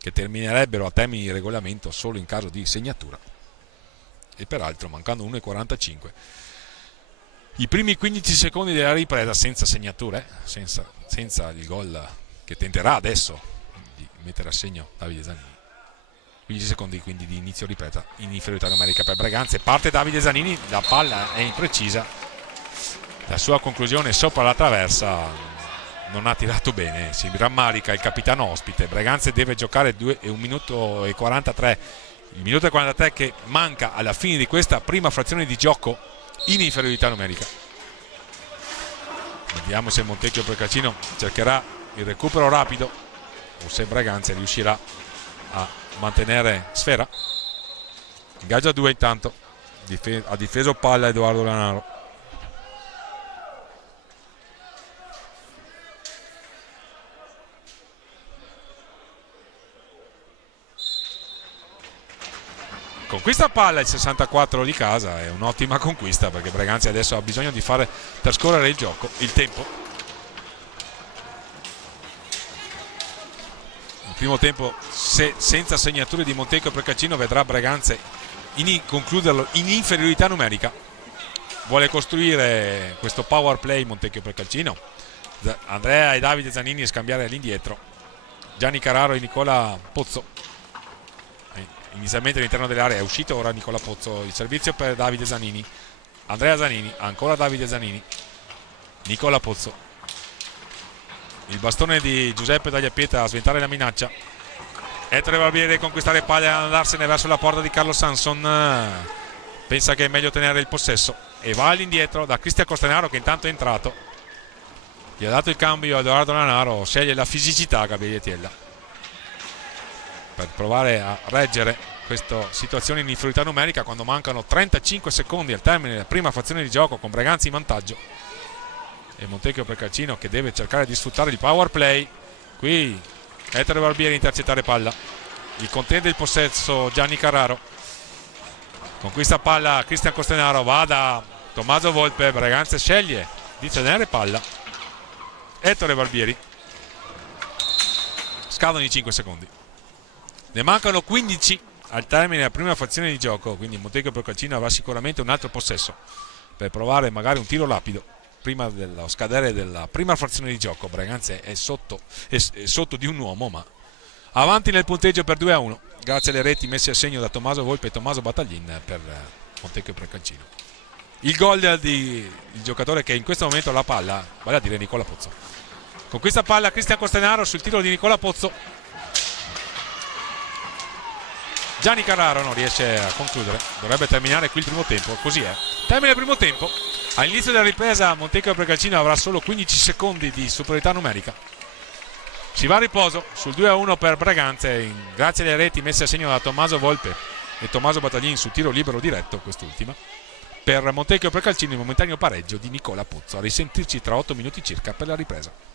che terminerebbero a termini di regolamento solo in caso di segnatura, e peraltro mancando 1,45 i primi 15 secondi della ripresa senza segnature, senza il gol che tenterà adesso di mettere a segno Davide Zanini. 15 secondi quindi di inizio ripresa in inferiorità numerica per Breganze. Parte Davide Zanini, la palla è imprecisa, la sua conclusione sopra la traversa non ha tirato bene, si rammarica il capitano ospite. Breganze deve giocare 1 minuto e 43, il minuto e 43 che manca alla fine di questa prima frazione di gioco in inferiorità numerica. Vediamo se Montecchio Precalcino cercherà il recupero rapido o se Breganze riuscirà a mantenere sfera. Ingaggio a 2 intanto, ha difeso palla Edoardo Lanaro. Conquista palla il 64 di casa, è un'ottima conquista perché Breganze adesso ha bisogno di fare trascorrere il gioco, il tempo. Il primo tempo senza segnature di Montecchio Precalcino vedrà Breganze concluderlo in inferiorità numerica. Vuole costruire questo power play Montecchio Precalcino. Andrea e Davide Zanini scambiare all'indietro, Gianni Carraro e Nicola Pozzo. Inizialmente all'interno dell'area è uscito, ora Nicola Pozzo, il servizio per Davide Zanini, Andrea Zanini, ancora Davide Zanini, Nicola Pozzo, il bastone di Giuseppe Tagliapietra a sventare la minaccia. Ettore Barbieri deve conquistare palla e andarsene verso la porta di Carlos Sanson, pensa che è meglio tenere il possesso e va all'indietro da Cristian Costanaro che intanto è entrato, gli ha dato il cambio a Edoardo Lanaro, sceglie la fisicità Gabriele Tiella per provare a reggere questa situazione in inferiorità numerica quando mancano 35 secondi al termine della prima frazione di gioco con Breganze in vantaggio e Montecchio Precalcino che deve cercare di sfruttare il power play. Qui Ettore Barbieri intercettare palla, il contende il possesso Gianni Carraro, conquista palla Cristian Costanaro, va da Tommaso Volpe, Breganze sceglie di tenere palla, Ettore Barbieri, scadono i 5 secondi. Ne mancano 15 al termine della prima frazione di gioco, quindi Montecchio Precalcino avrà sicuramente un altro possesso per provare magari un tiro rapido prima dello scadere della prima frazione di gioco. Breganze è sotto di un uomo, ma avanti nel punteggio per 2-1 grazie alle reti messe a segno da Tommaso Volpe e Tommaso Battaglin per Montecchio Precalcino. Il gol del giocatore che in questo momento ha la palla, vale a dire Nicola Pozzo. Con questa palla Cristian Costanaro sul tiro di Nicola Pozzo. Gianni Carraro non riesce a concludere, dovrebbe terminare qui il primo tempo, così è. Termina il primo tempo, all'inizio della ripresa Montecchio Precalcino avrà solo 15 secondi di superiorità numerica. Si va a riposo sul 2-1 per Breganze, grazie alle reti messe a segno da Tommaso Volpe e Tommaso Battaglin su tiro libero diretto, quest'ultima. Per Montecchio Precalcino il momentaneo pareggio di Nicola Pozzo, a risentirci tra 8 minuti circa per la ripresa.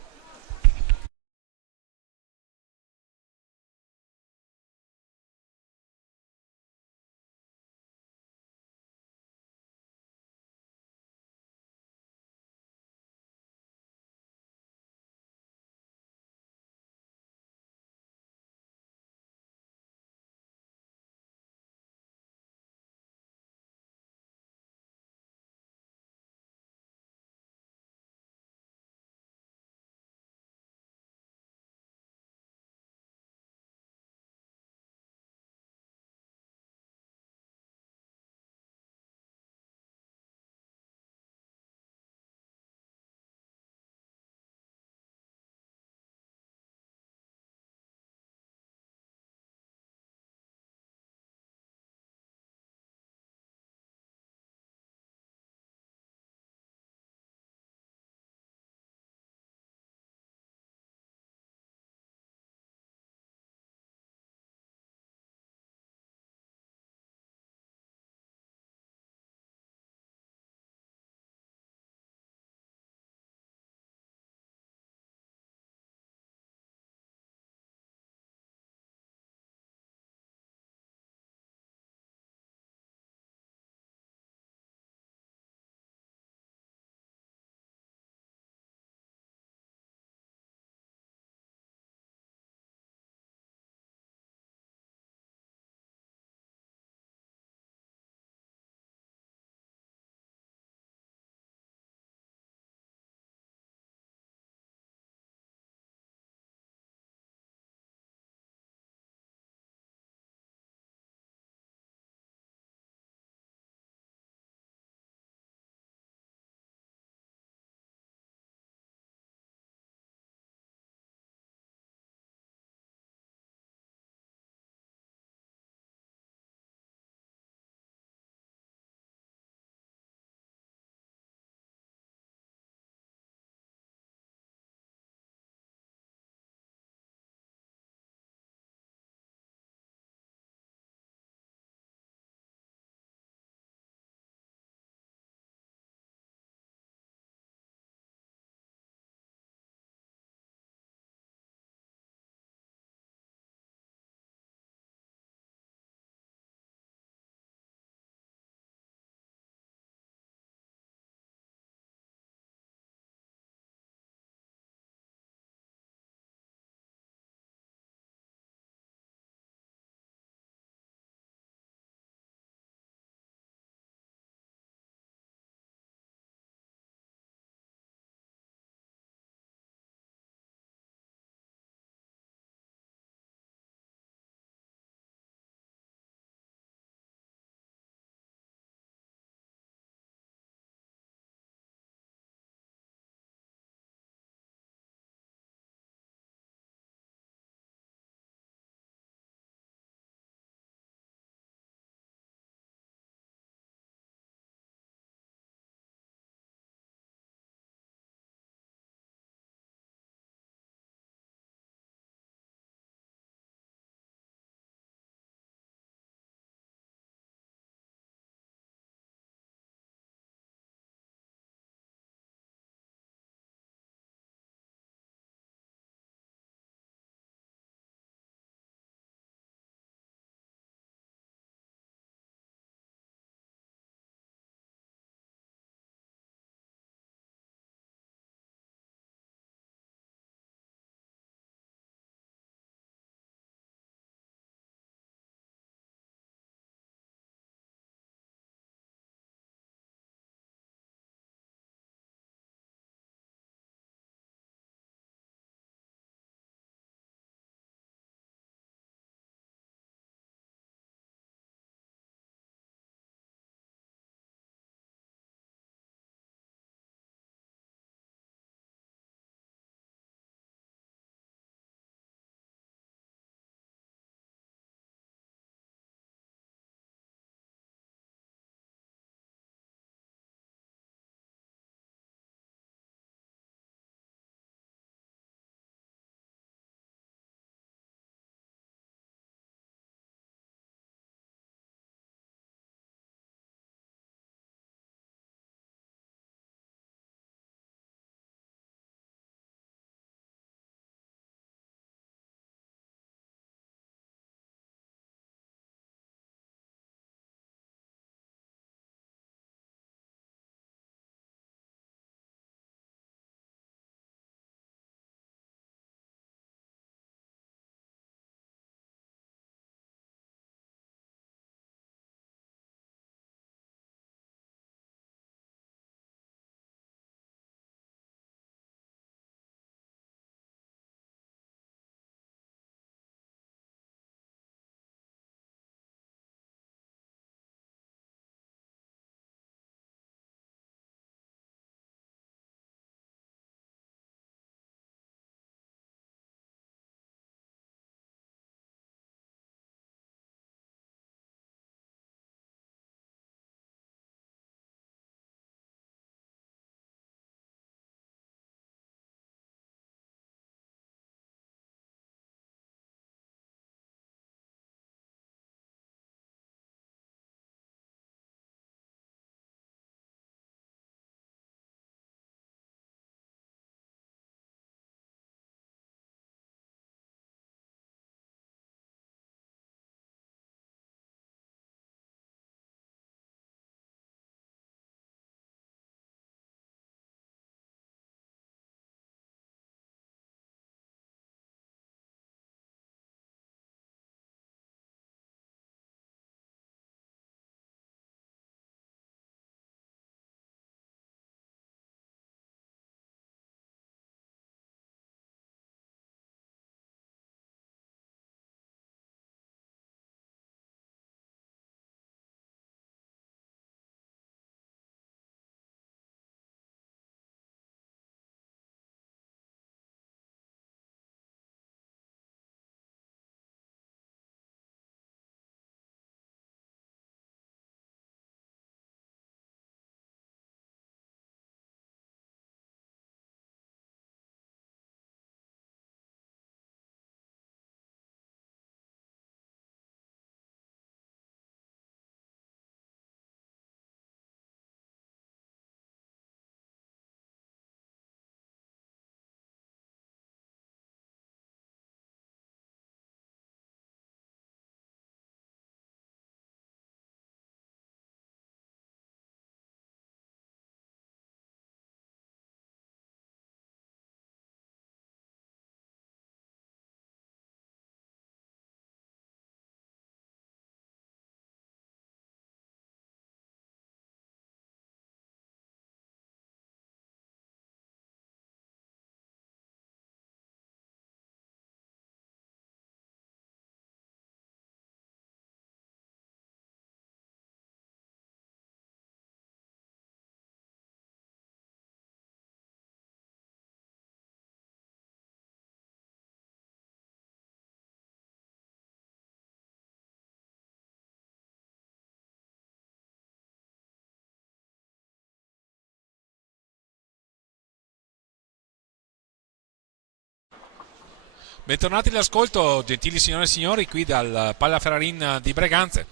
Bentornati all'ascolto, gentili signore e signori, qui dal Palla Ferrarin di Breganze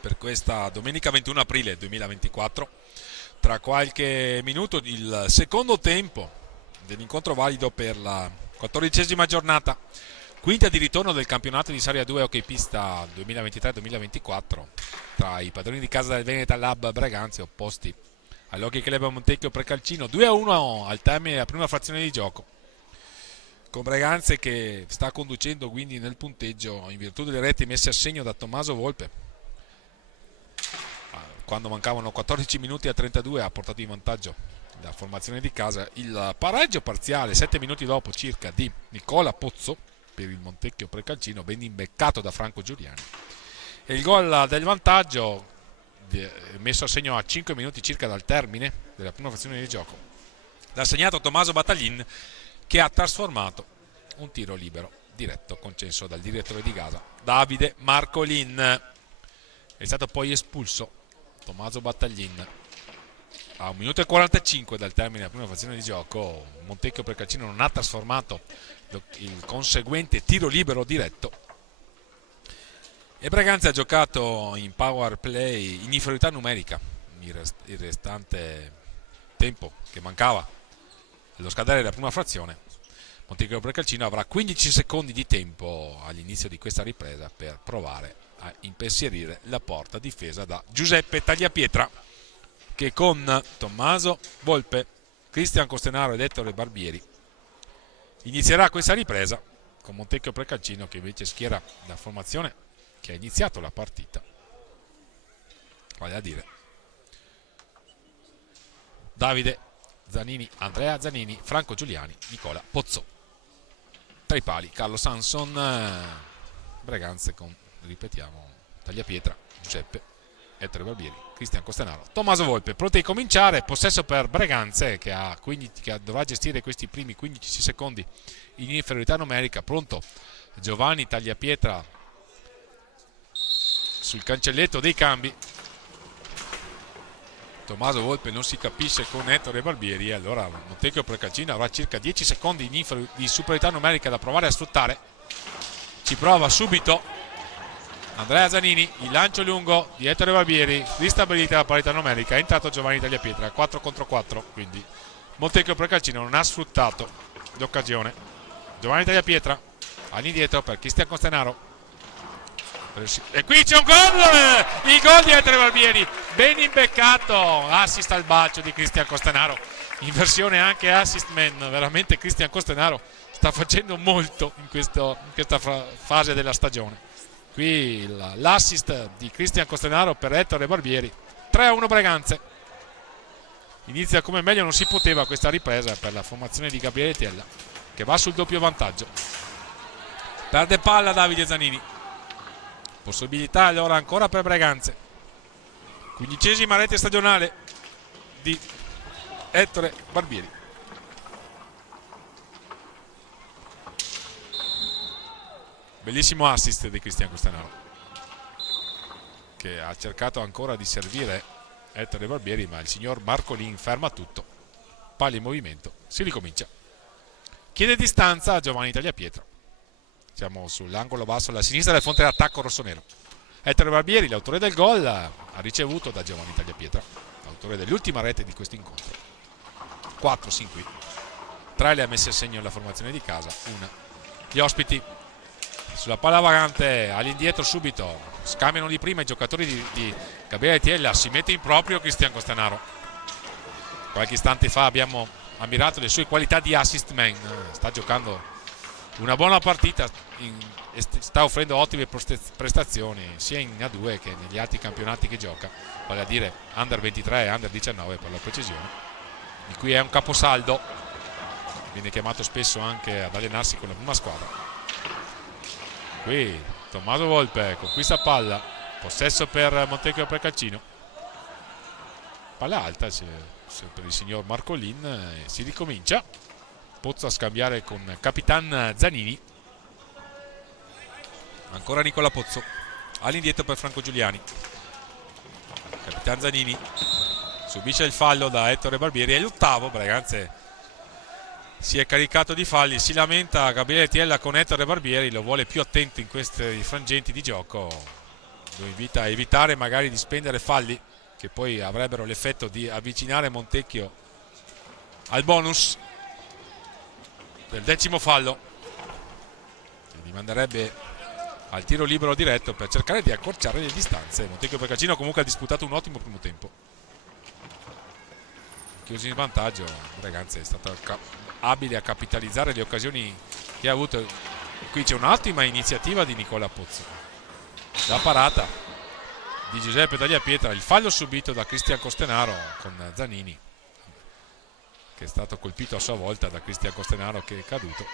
per questa domenica 21 aprile 2024. Tra qualche minuto il secondo tempo dell'incontro valido per la 14ª giornata, quinta di ritorno del campionato di Serie 2 Hockey Pista 2023-2024 tra i padroni di casa del Veneta Lab Breganze opposti all'Hockey Club Montecchio Precalcino. 2-1 al termine della prima frazione di gioco, con Breganze che sta conducendo quindi nel punteggio in virtù delle reti messe a segno da Tommaso Volpe. Quando mancavano 14 minuti a 32 ha portato in vantaggio la formazione di casa. Il pareggio parziale 7 minuti dopo circa di Nicola Pozzo per il Montecchio Precalcino, ben imbeccato da Franco Giuliani, e il gol del vantaggio messo a segno a 5 minuti circa dal termine della prima frazione di gioco l'ha segnato Tommaso Battaglin, che ha trasformato un tiro libero diretto concesso dal direttore di casa Davide Marcolin. È stato poi espulso Tommaso Battaglin a 1 minuto e 45 dal termine della prima frazione di gioco. Montecchio Precalcino non ha trasformato il conseguente tiro libero diretto e Breganze ha giocato in power play in inferiorità numerica il restante tempo che mancava allo scadere della prima frazione. Montecchio Precalcino avrà 15 secondi di tempo all'inizio di questa ripresa per provare a impensierire la porta difesa da Giuseppe Tagliapietra, che con Tommaso Volpe, Cristian Costenaro ed Ettore Barbieri inizierà questa ripresa, con Montecchio Precalcino che invece schiera la formazione che ha iniziato la partita, vale a dire Davide Zanini, Andrea Zanini, Franco Giuliani, Nicola Pozzo. Tra i pali Carlo Sanson, Breganze con, ripetiamo, Tagliapietra, Giuseppe, Ettore Barbieri, Cristian Costenaro, Tommaso Volpe. Pronti a cominciare, possesso per Breganze che dovrà gestire questi primi 15 secondi in inferiorità numerica. Pronto Giovanni Tagliapietra sul cancelletto dei cambi. Tommaso Volpe non si capisce con Ettore Barbieri, e allora Montecchio Precalcino avrà circa 10 secondi di superiorità numerica da provare a sfruttare. Ci prova subito Andrea Zanini, il lancio lungo di Ettore Barbieri, ristabilita la parità numerica, è entrato Giovanni Tagliapietra 4 contro 4, quindi Montecchio Precalcino non ha sfruttato l'occasione. Giovanni Tagliapietra all'indietro per Cristian Costenaro, e qui c'è un gol, il gol di Ettore Barbieri, ben imbeccato, assist al balcio di Cristian Costenaro, in versione anche assist man. Veramente Cristian Costenaro sta facendo molto in questa fase della stagione. Qui l'assist di Cristian Costenaro per Ettore Barbieri. 3-1 Breganze. Inizia come meglio non si poteva questa ripresa per la formazione di Gabriele Tiella, che va sul doppio vantaggio. Perde palla Davide Zanini. Possibilità allora ancora per Breganze. 15ª rete stagionale di Ettore Barbieri. Bellissimo assist di Cristian Costenaro, che ha cercato ancora di servire Ettore Barbieri, ma il signor Marcolin ferma tutto. Palla in movimento, si ricomincia. Chiede distanza a Giovanni Tagliapietra. Siamo sull'angolo basso alla sinistra del fronte d'attacco rossonero. Ettore Barbieri, l'autore del gol, ha ricevuto da Giovanni Tagliapietra, l'autore dell'ultima rete di questo incontro. 4 sin qui. 3 le ha messe a segno la formazione di casa, 1 gli ospiti. Sulla palla vagante all'indietro subito scambiano di prima i giocatori di Gabriele Tiella. Si mette in proprio Cristian Costenaro. Qualche istante fa abbiamo ammirato le sue qualità di assist man. Sta giocando una buona partita e sta offrendo ottime prestazioni sia in A2 che negli altri campionati che gioca, vale a dire Under 23 e Under 19 per la precisione, di cui è un caposaldo. Viene chiamato spesso anche ad allenarsi con la prima squadra. Qui Tommaso Volpe conquista palla, possesso per Montecchio Precalcino, palla alta per il signor Marcolin, si ricomincia. Pozzo a scambiare con Capitan Zanini, ancora Nicola Pozzo all'indietro per Franco Giuliani. Capitan Zanini subisce il fallo da Ettore Barbieri, è l'8º. Breganze si è caricato di falli, si lamenta Gabriele Tiella con Ettore Barbieri, lo vuole più attento in questi frangenti di gioco, lo invita a evitare magari di spendere falli che poi avrebbero l'effetto di avvicinare Montecchio al bonus del 10° fallo, che li manderebbe al tiro libero diretto per cercare di accorciare le distanze. Montecchio Precalcino comunque ha disputato un ottimo primo tempo, chiuso in vantaggio. Breganze è stato abile a capitalizzare le occasioni che ha avuto. Qui c'è un'ottima iniziativa di Nicola Pozzo, la parata di Giuseppe Tagliapietra, il fallo subito da Cristian Costenaro con Zanini, che è stato colpito a sua volta da Cristian Costenaro, che è caduto.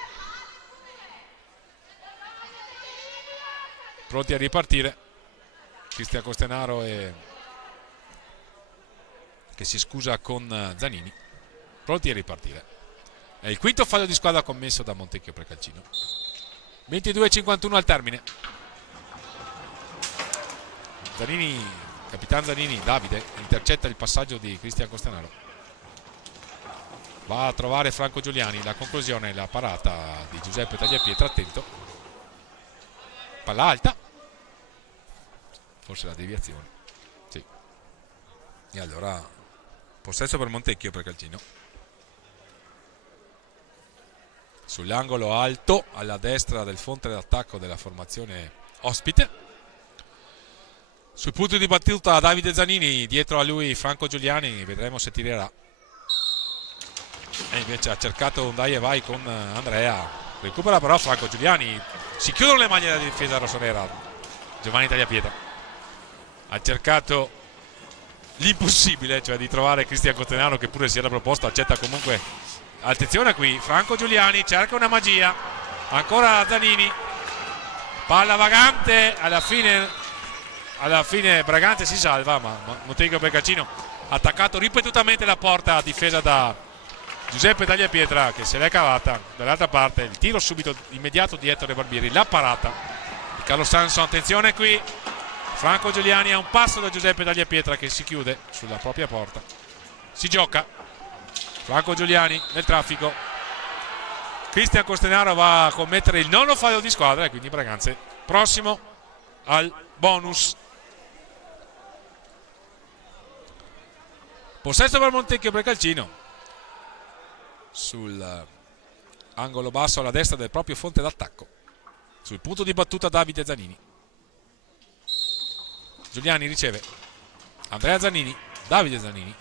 Pronti a ripartire Cristian Costenaro che si scusa con Zanini. Pronti a ripartire. È il quinto fallo di squadra commesso da Montecchio Precalcino. 22:51 al termine. Zanini, Capitan Zanini, Davide intercetta il passaggio di Cristian Costenaro, va a trovare Franco Giuliani. La conclusione, la parata di Giuseppe Tagliapietra, attento, palla alta, forse la deviazione, sì, e allora possesso per Montecchio Precalcino. Sull'angolo alto alla destra del fronte d'attacco della formazione ospite. Sul punto di battuta Davide Zanini, dietro a lui Franco Giuliani, vedremo se tirerà. E invece ha cercato un dai e vai con Andrea, recupera però Franco Giuliani, si chiudono le maglie della difesa rossonera. Giovanni Tagliapietra ha cercato l'impossibile, cioè di trovare Cristian Costenaro, che pure si era proposto, accetta comunque. Attenzione qui, Franco Giuliani cerca una magia, ancora Zanini, palla vagante, alla fine Breganze si salva, ma Montecchio Precalcino ha attaccato ripetutamente la porta a difesa da Giuseppe Tagliapietra, che se l'è cavata. Dall'altra parte il tiro subito immediato di Ettore Barbieri, la parata di Carlo Sanson. Attenzione qui, Franco Giuliani a un passo da Giuseppe Tagliapietra, che si chiude sulla propria porta. Si gioca Franco Giuliani nel traffico. Cristian Costenaro va a commettere il 9° fallo di squadra, e quindi Breganze prossimo al bonus. Possesso per Montecchio Precalcino sull'angolo basso alla destra del proprio fronte d'attacco. Sul punto di battuta Davide Zanini. Giuliani riceve, Andrea Zanini, Davide Zanini.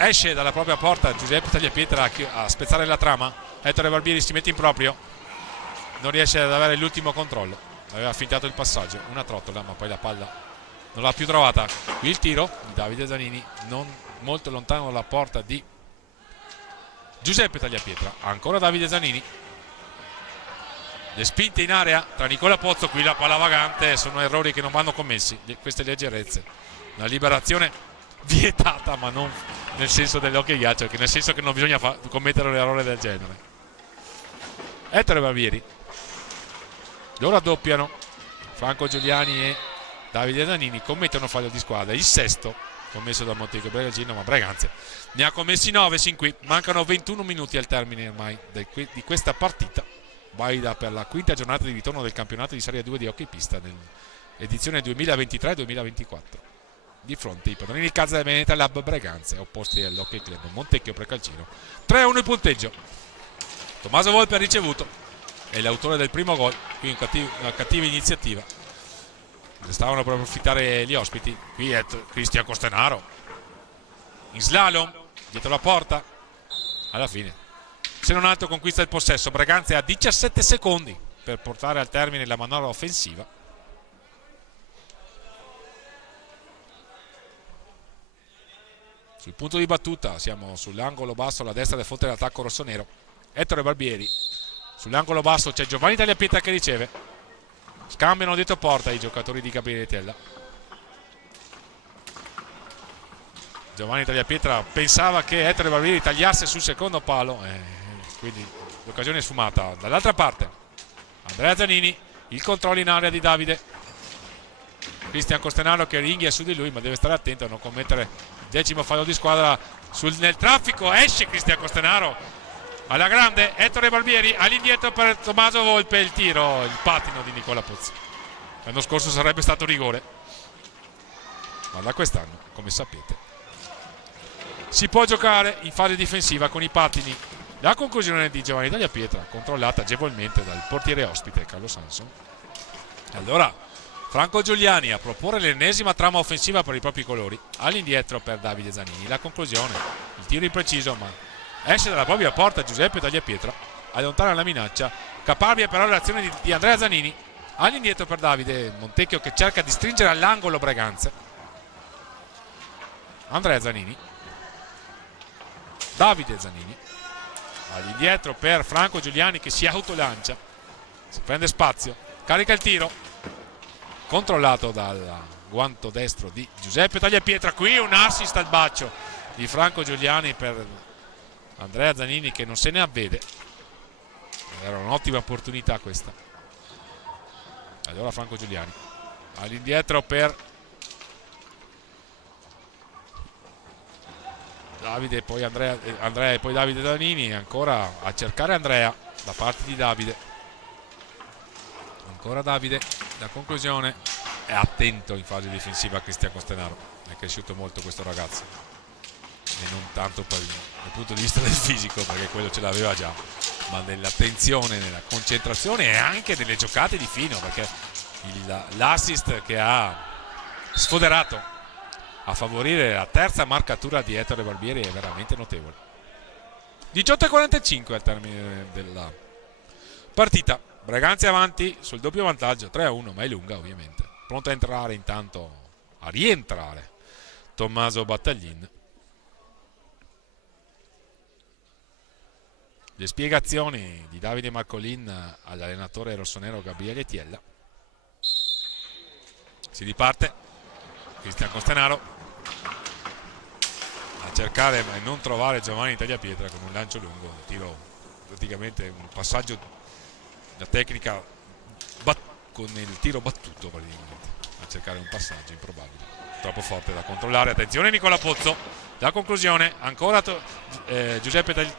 Esce dalla propria porta Giuseppe Tagliapietra a spezzare la trama. Ettore Barbieri si mette in proprio, non riesce ad avere l'ultimo controllo. Aveva fintato il passaggio, una trottola, ma poi la palla non l'ha più trovata. Qui il tiro di Davide Zanini, non molto lontano dalla porta di Giuseppe Tagliapietra. Ancora Davide Zanini, le spinte in area tra Nicola Pozzo, qui la palla vagante. Sono errori che non vanno commessi, queste leggerezze. Una liberazione vietata, ma non nel senso dell'occhio e ghiaccio, nel senso che non bisogna commettere un errore del genere. Ettore Barbieri, lo raddoppiano Franco Giuliani e Davide Zanini, commettono fallo di squadra, il 6° commesso da Montecchio Precalcino, ma Breganze ne ha commessi 9 sin qui. Mancano 21 minuti al termine ormai di questa partita valida per la 5ª giornata di ritorno del campionato di Serie 2 di hockey pista nell'edizione 2023-2024. Di fronte i padroni di casa del Veneta Lab Breganze, opposti all'Hockey Club Montecchio Precalcino. 3-1 il punteggio. Tommaso Volpe ha ricevuto, è l'autore del primo gol. Qui una cattiva iniziativa, stavano per approfittare gli ospiti. Qui è Cristian Costenaro in slalom dietro la porta. Alla fine, se non altro, conquista il possesso. Breganze ha 17 secondi per portare al termine la manovra offensiva. Sul punto di battuta siamo sull'angolo basso alla destra del fronte d'attacco rossonero. Ettore Barbieri, sull'angolo basso c'è Giovanni Tagliapietra che riceve. Scambiano dietro porta i giocatori di Gabriele Tiella. Giovanni Tagliapietra pensava che Ettore Barbieri tagliasse sul secondo palo, quindi l'occasione è sfumata. Dall'altra parte Andrea Zanini, il controllo in area di Davide Cristian Costenaro che ringhia su di lui, ma deve stare attento a non commettere il 10° fallo di squadra nel traffico. Esce Cristian Costenaro alla grande. Ettore Barbieri all'indietro per Tommaso Volpe, il tiro, il pattino di Nicola Pozzi. L'anno scorso sarebbe stato rigore, ma da quest'anno, come sapete, si può giocare in fase difensiva con i pattini. La conclusione di Giovanni Tagliapietra, controllata agevolmente dal portiere ospite Carlo Sanson. Allora Franco Giuliani a proporre l'ennesima trama offensiva per i propri colori, all'indietro per Davide Zanini. La conclusione, il tiro impreciso, ma esce dalla propria porta Giuseppe Tagliapietra, allontana la minaccia. Caparbia però l'azione di Andrea Zanini, all'indietro per Davide Montecchio che cerca di stringere all'angolo Breganze. Andrea Zanini, Davide Zanini, all'indietro per Franco Giuliani che si autolancia, si prende spazio, carica il tiro, controllato dal guanto destro di Giuseppe Tagliapietra. Qui un assist al bacio di Franco Giuliani per Andrea Zanini che non se ne avvede. Era un'ottima opportunità questa. Allora Franco Giuliani all'indietro per Davide, poi Andrea e poi Davide Zanini, ancora a cercare Andrea da parte di Davide, ancora Davide. La conclusione, è attento in fase difensiva Cristian Costenaro, è cresciuto molto questo ragazzo e non tanto dal punto di vista del fisico, perché quello ce l'aveva già, ma nell'attenzione, nella concentrazione e anche nelle giocate di fino, perché l'assist che ha sfoderato a favorire la terza marcatura di Ettore Barbieri è veramente notevole. 18:45 al termine della partita. Breganze avanti sul doppio vantaggio 3-1, ma è lunga ovviamente. Pronto a entrare intanto, a rientrare Tommaso Battaglin. Le spiegazioni di Davide Marcolin all'allenatore rossonero Gabriele Tiella. Si riparte Cristian Costenaro a cercare ma non trovare Giovanni Tagliapietra con un lancio lungo, un tiro, praticamente un passaggio da tecnica con il tiro battuto praticamente, a cercare un passaggio improbabile, troppo forte da controllare. Attenzione Nicola Pozzo, la conclusione ancora Giuseppe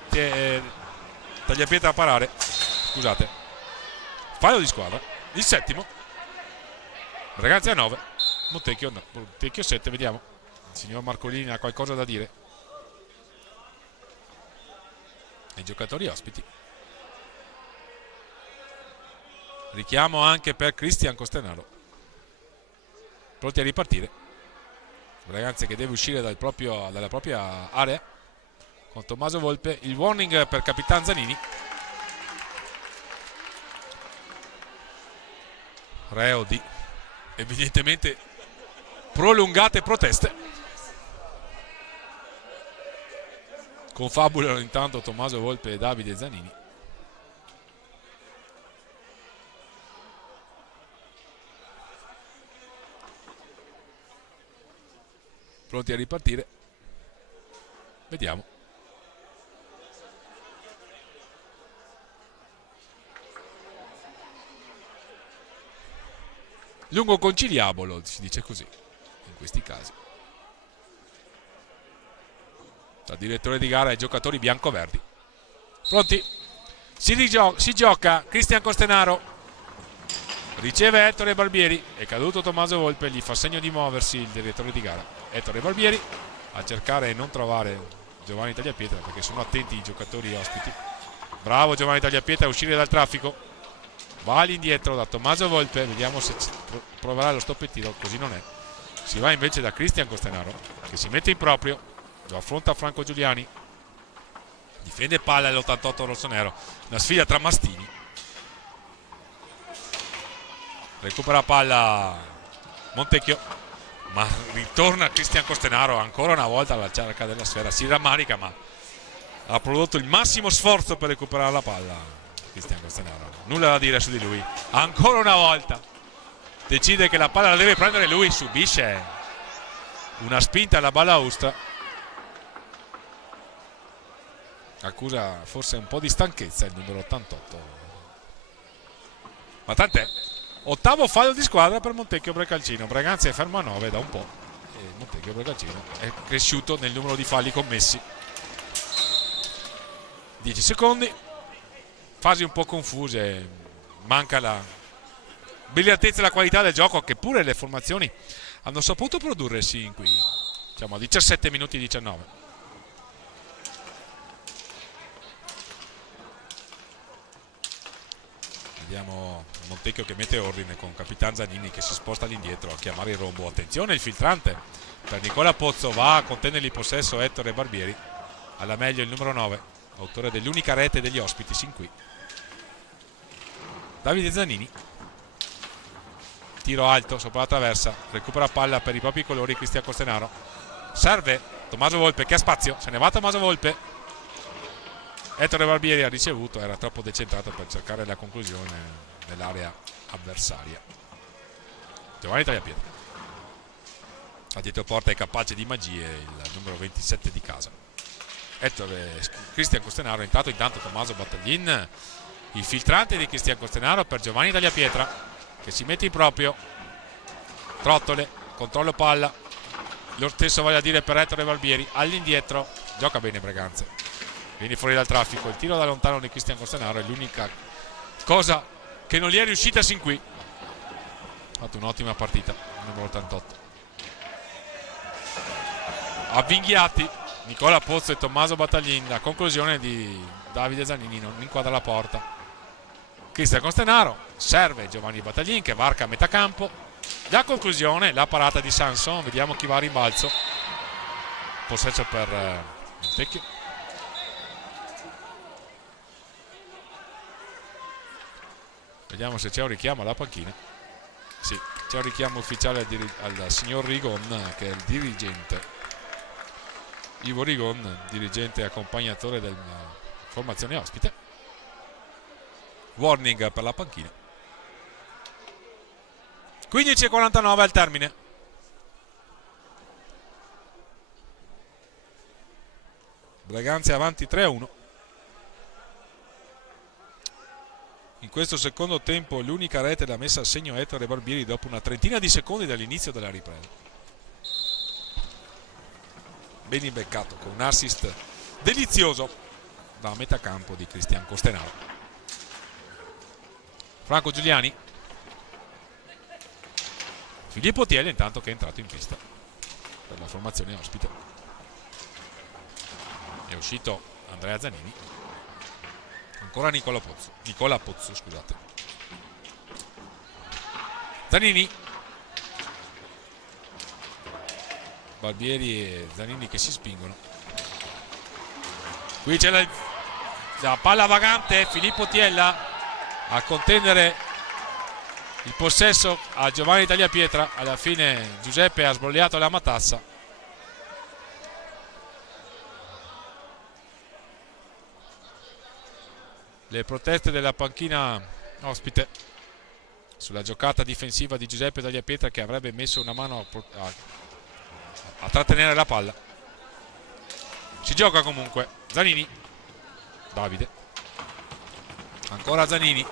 Tagliapietra a parare, scusate, fallo di squadra, il 7º. Ragazzi a 9, Montecchio 7, vediamo, il signor Marcolini ha qualcosa da dire ai giocatori ospiti. Richiamo anche per Cristian Costenaro, pronti a ripartire. Breganze che deve uscire dalla propria area con Tommaso Volpe. Il warning per Capitan Zanini, reo di evidentemente prolungate proteste. Confabulano intanto Tommaso Volpe e Davide Zanini. Pronti a ripartire, vediamo. Lungo conciliabolo, si dice così in questi casi. Dal direttore di gara ai giocatori bianco-verdi. Pronti? Si gioca. Cristian Costenaro riceve Ettore Barbieri, è caduto Tommaso Volpe, gli fa segno di muoversi il direttore di gara. Ettore Barbieri a cercare e non trovare Giovanni Tagliapietra, perché sono attenti i giocatori ospiti. Bravo Giovanni Tagliapietra a uscire dal traffico, va all'indietro da Tommaso Volpe, vediamo se proverà lo stop e tiro, così non è. Si va invece da Cristian Costenaro che si mette in proprio, lo affronta Franco Giuliani, difende palla all'88 rossonero, una sfida tra mastini. Recupera palla Montecchio, ma ritorna Cristian Costenaro ancora una volta alla cerca della sfera, si rammarica ma ha prodotto il massimo sforzo per recuperare la palla. Cristian Costenaro, nulla da dire su di lui, ancora una volta decide che la palla la deve prendere lui, subisce una spinta alla balaustra, accusa forse un po' di stanchezza il numero 88, ma tant'è. Ottavo fallo di squadra per Montecchio Brecalcino. Breganze è fermo a 9 da un po'. E Montecchio Brecalcino è cresciuto nel numero di falli commessi. 10 secondi. Fasi un po' confuse. Manca la brillantezza e la qualità del gioco, che pure le formazioni hanno saputo produrre sin qui. Siamo a 17 minuti e 19. Vediamo Montecchio che mette ordine con Capitan Zanini che si sposta all'indietro a chiamare il rombo. Attenzione, il filtrante per Nicola Pozzo, va a contenerli in possesso Ettore Barbieri. Alla meglio il numero 9, autore dell'unica rete degli ospiti sin qui, Davide Zanini. Tiro alto sopra la traversa, recupera palla per i propri colori Cristian Costenaro. Serve Tommaso Volpe che ha spazio, se ne va Tommaso Volpe. Ettore Barbieri ha ricevuto, era troppo decentrato per cercare la conclusione nell'area avversaria. Giovanni Tagliapietra a dietro porta è capace di magie, il numero 27 di casa. Cristian Costenaro è entrato, intanto Tommaso Battaglin, il filtrante di Cristian Costenaro per Giovanni Tagliapietra che si mette in proprio. Trottole, controllo palla, lo stesso vale a dire per Ettore Barbieri, all'indietro, gioca bene Breganze. Vieni fuori dal traffico, il tiro da lontano di Cristian Costenaro è l'unica cosa che non gli è riuscita sin qui. Ha fatto un'ottima partita, numero 88. Avvinghiati Nicola Pozzo e Tommaso Battaglin, la conclusione di Davide Zanini non inquadra la porta. Cristian Costenaro, serve Giovanni Battaglin che varca a metà campo. La conclusione, la parata di Sanson, vediamo chi va a rimbalzo. Possesso per Montecchio. Vediamo se c'è un richiamo alla panchina. Sì, c'è un richiamo ufficiale al signor Rigon, che è il dirigente. Ivo Rigon, dirigente e accompagnatore della formazione ospite. Warning per la panchina. 15:49 al termine. Breganze avanti 3-1. In questo secondo tempo l'unica rete l'ha messa a segno Ettore Barbieri dopo una trentina di secondi dall'inizio della ripresa. Ben beccato con un assist delizioso da metà campo di Cristian Costenaro. Franco Giuliani. Filippo Tielli intanto che è entrato in pista per la formazione ospite. È uscito Andrea Zanini. Ancora Nicola Pozzo, scusate. Zanini. Barbieri e Zanini che si spingono. Qui c'è la palla vagante, Filippo Tiella a contendere il possesso a Giovanni Tagliapietra. Alla fine Giuseppe ha sbrogliato la matassa. Le proteste della panchina ospite sulla giocata difensiva di Giuseppe Tagliapietra, che avrebbe messo una mano a trattenere la palla. Si gioca comunque. Zanini. Davide. Ancora Zanini.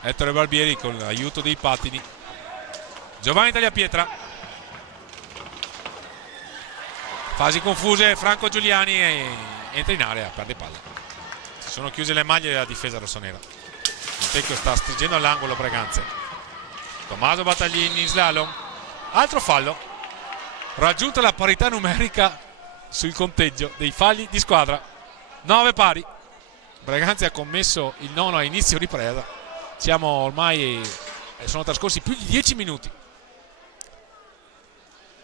Ettore Barbieri con l'aiuto dei pattini. Giovanni Tagliapietra. Fasi confuse. Franco Giuliani entra in area, perde palla. Si sono chiuse le maglie della difesa rossonera. Montecchio sta stringendo all'angolo Breganze. Tommaso Battaglini in slalom. Altro fallo. Raggiunta la parità numerica sul conteggio dei falli di squadra. 9 pari. Breganze ha commesso il nono a inizio ripresa. Siamo ormai, sono trascorsi più di 10 minuti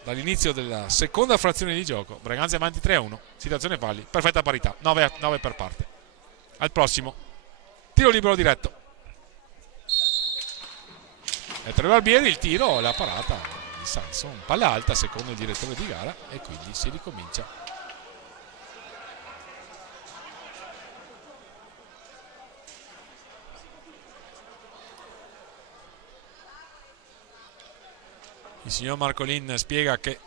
dall'inizio della seconda frazione di gioco. Breganze avanti 3-1. Situazione falli, perfetta parità, 9 per parte. Al prossimo tiro libero diretto. Ettore Barbieri, il tiro, la parata di Sanson, palla alta secondo il direttore di gara, e quindi si ricomincia. Il signor Marcolin spiega che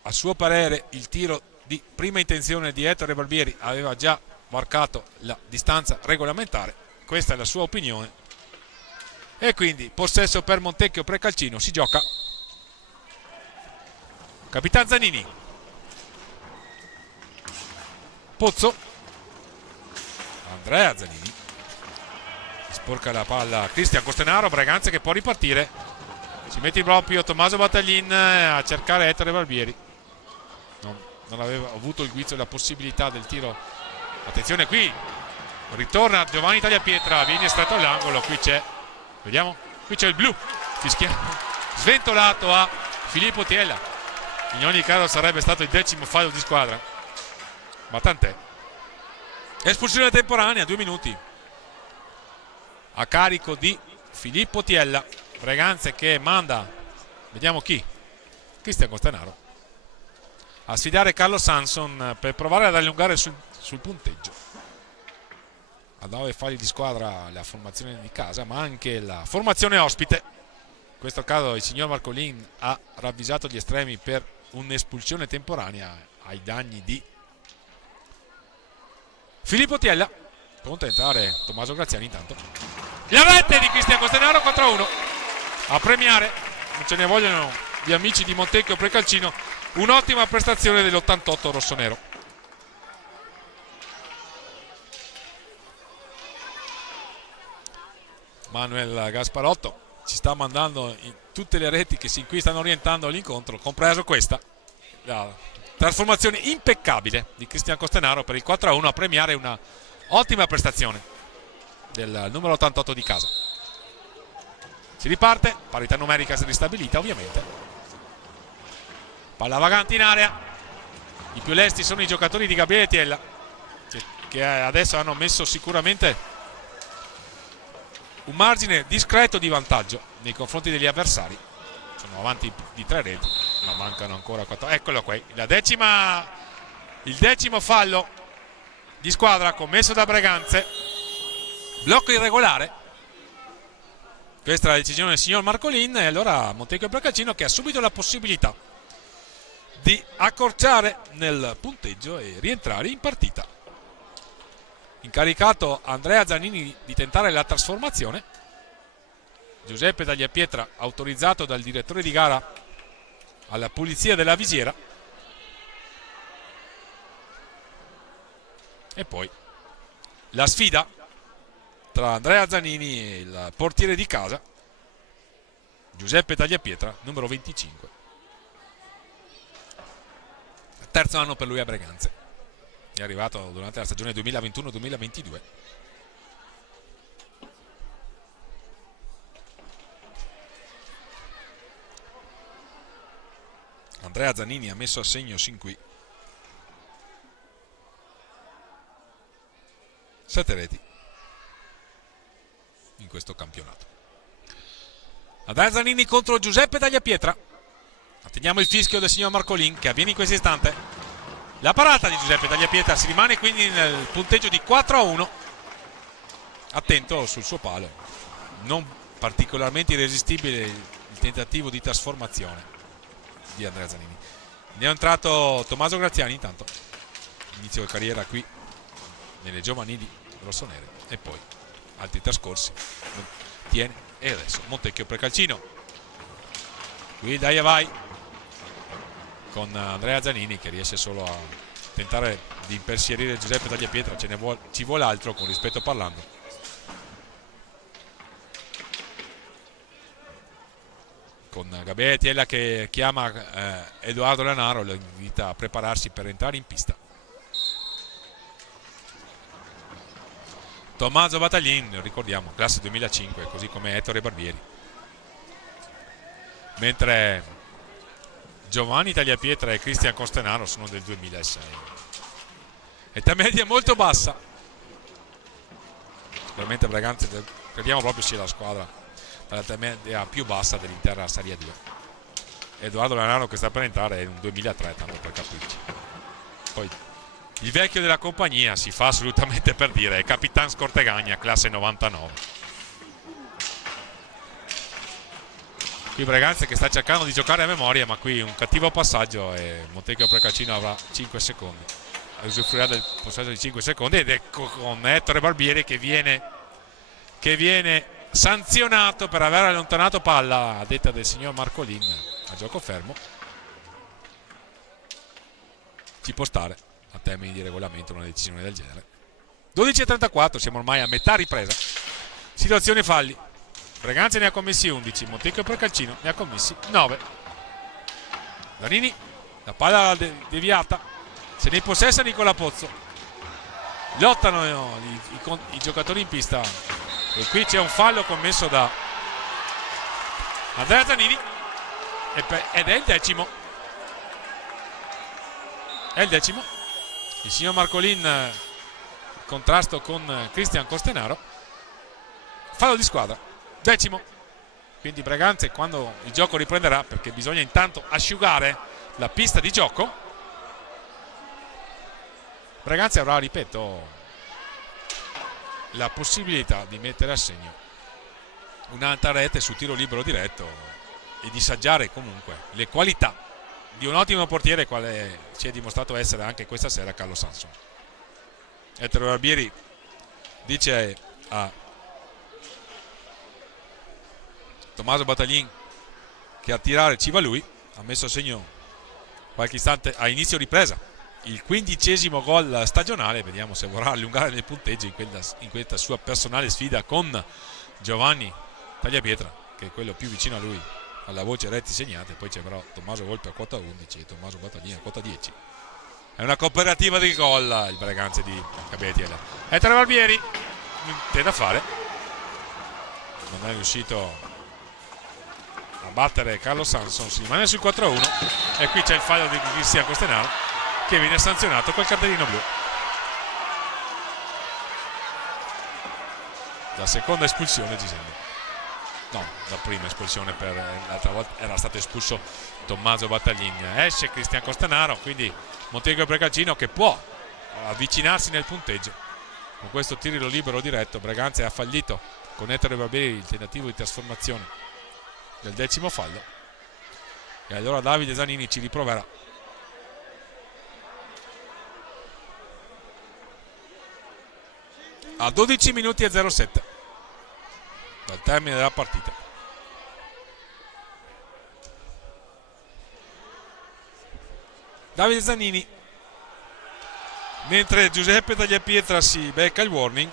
a suo parere il tiro di prima intenzione di Ettore Barbieri aveva già varcato la distanza regolamentare. Questa è la sua opinione. e quindi possesso per Montecchio Precalcino. Si gioca Capitan Zanini, Pozzo, Andrea Zanini, sporca la palla Cristian Costenaro, Braganza che può ripartire, si mette proprio Tommaso Battaglin a cercare Ettore Barbieri, non aveva avuto il guizzo e la possibilità del tiro. Attenzione qui, ritorna Giovanni Tagliapietra, viene estratto all'angolo, qui c'è, vediamo, qui c'è il blu, sventolato a Filippo Tiella. In ogni caso sarebbe stato il 10º fallo di squadra, ma tant'è. Espulsione temporanea, 2 minuti a carico di Filippo Tiella. Breganze che manda, vediamo chi, Cristian Costenaro a sfidare Carlo Sanson per provare ad allungare sul punteggio. A 9 falli di squadra la formazione di casa, ma anche la formazione ospite. In questo caso il signor Marcolin ha ravvisato gli estremi per un'espulsione temporanea ai danni di Filippo Tiella. Pronto a entrare Tommaso Graziani intanto. La rete di Cristian Costenaro, 4-1. A premiare, non ce ne vogliono gli amici di Montecchio Precalcino, un'ottima prestazione dell'88 rossonero. Manuel Gasparotto ci sta mandando in tutte le reti che sin qui stanno orientando all'incontro, compreso questa, la trasformazione impeccabile di Cristian Costenaro per il 4-1, a premiare una ottima prestazione del numero 88 di casa. Si riparte, parità numerica si ristabilita ovviamente. Palla vagante in area, i più lesti sono i giocatori di Gabriele Tiella, che adesso hanno messo sicuramente un margine discreto di vantaggio nei confronti degli avversari. Sono avanti di 3 reti, ma mancano ancora 4. Eccolo qui, il 10º fallo di squadra commesso da Breganze. Blocco irregolare. Questa è la decisione del signor Marcolin, e allora Montecchio Precalcino che ha subito la possibilità di accorciare nel punteggio e rientrare in partita. Incaricato Andrea Zanini di tentare la trasformazione. Giuseppe Tagliapietra autorizzato dal direttore di gara alla pulizia della visiera. E poi la sfida tra Andrea Zanini e il portiere di casa Giuseppe Tagliapietra, numero 25. Terzo anno per lui a Breganze. È arrivato durante la stagione 2021-2022. Andrea Zanini ha messo a segno sin qui 7 reti in questo campionato. Andrea Zanini contro Giuseppe Tagliapietra. Attendiamo il fischio del signor Marcolin che avviene in questo istante. La parata di Giuseppe Tagliapietra, si rimane quindi nel punteggio di 4-1. Attento sul suo palo, non particolarmente irresistibile il tentativo di trasformazione di Andrea Zanini. Ne è entrato Tommaso Graziani intanto, inizio di carriera qui nelle giovanili rossonere, e poi altri trascorsi tiene. E adesso Montecchio Precalcino, qui dai e vai con Andrea Zanini che riesce solo a tentare di impersierire Giuseppe Tagliapietra. Ci vuole altro, con rispetto parlando. Con Gabriele Tiella che chiama Edoardo Lanaro, lo invita a prepararsi per entrare in pista. Tommaso Battaglin, ricordiamo, classe 2005, così come Ettore Barbieri. Mentre Giovanni Tagliapietra e Cristian Costenaro sono del 2006. Età media molto bassa. Sicuramente Breganze crediamo proprio sia la squadra dall'età media più bassa dell'intera Serie 2. Edoardo Lanaro che sta per entrare è un 2003, tanto per capirci. Poi il vecchio della compagnia si fa assolutamente per dire, è Capitan Scortegagna, classe 99. Qui Breganze che sta cercando di giocare a memoria, ma qui un cattivo passaggio e Montecchio Precalcino avrà 5 secondi. Usufruirà del passaggio di 5 secondi ed ecco con Ettore Barbieri che viene sanzionato per aver allontanato palla a detta del signor Marcolin a gioco fermo. Ci può stare a termini di regolamento una decisione del genere. 12:34, siamo ormai a metà ripresa. Situazione falli. Breganze ne ha commessi 11, Montecchio Precalcino ne ha commessi 9. Zanini, la palla deviata, se ne possessa Nicola Pozzo. Lottano i giocatori in pista e qui c'è un fallo commesso da Andrea Zanini ed è il decimo. È il decimo. Il signor Marcolin in contrasto con Cristian Costenaro. Fallo di squadra, decimo. Quindi Breganze, quando il gioco riprenderà, perché bisogna intanto asciugare la pista di gioco, Breganze avrà, ripeto, la possibilità di mettere a segno un'altra rete su tiro libero diretto e di saggiare comunque le qualità di un ottimo portiere quale si è dimostrato essere anche questa sera Carlo Sanson. Ettore Barbieri dice a Tommaso Battaglin che a tirare ci va lui. Ha messo a segno qualche istante a inizio ripresa il 15° gol stagionale. Vediamo se vorrà allungare nel punteggio in questa sua personale sfida con Giovanni Tagliapietra, che è quello più vicino a lui alla voce reti segnate. Poi c'è però Tommaso Volpe a quota 11 e Tommaso Battaglin a quota 10. È una cooperativa di gol il Breganze di Gabriele. Ettore Barbieri niente da fare, non è riuscito a battere Carlo Sanson, si rimane sul 4-1 e qui c'è il fallo di Cristian Costenaro che viene sanzionato col cartellino blu. La seconda espulsione ci sembra, no, la prima espulsione, per l'altra volta era stato espulso Tommaso Battaglin. Esce Cristian Costenaro, quindi Montecchio Precalcino che può avvicinarsi nel punteggio con questo tiro libero diretto. Breganze ha fallito con Ettore Barbieri il tentativo di trasformazione del decimo fallo e allora Davide Zanini ci riproverà. A 12 minuti e 07 dal termine della partita. Davide Zanini, mentre Giuseppe Tagliapietra si becca il warning.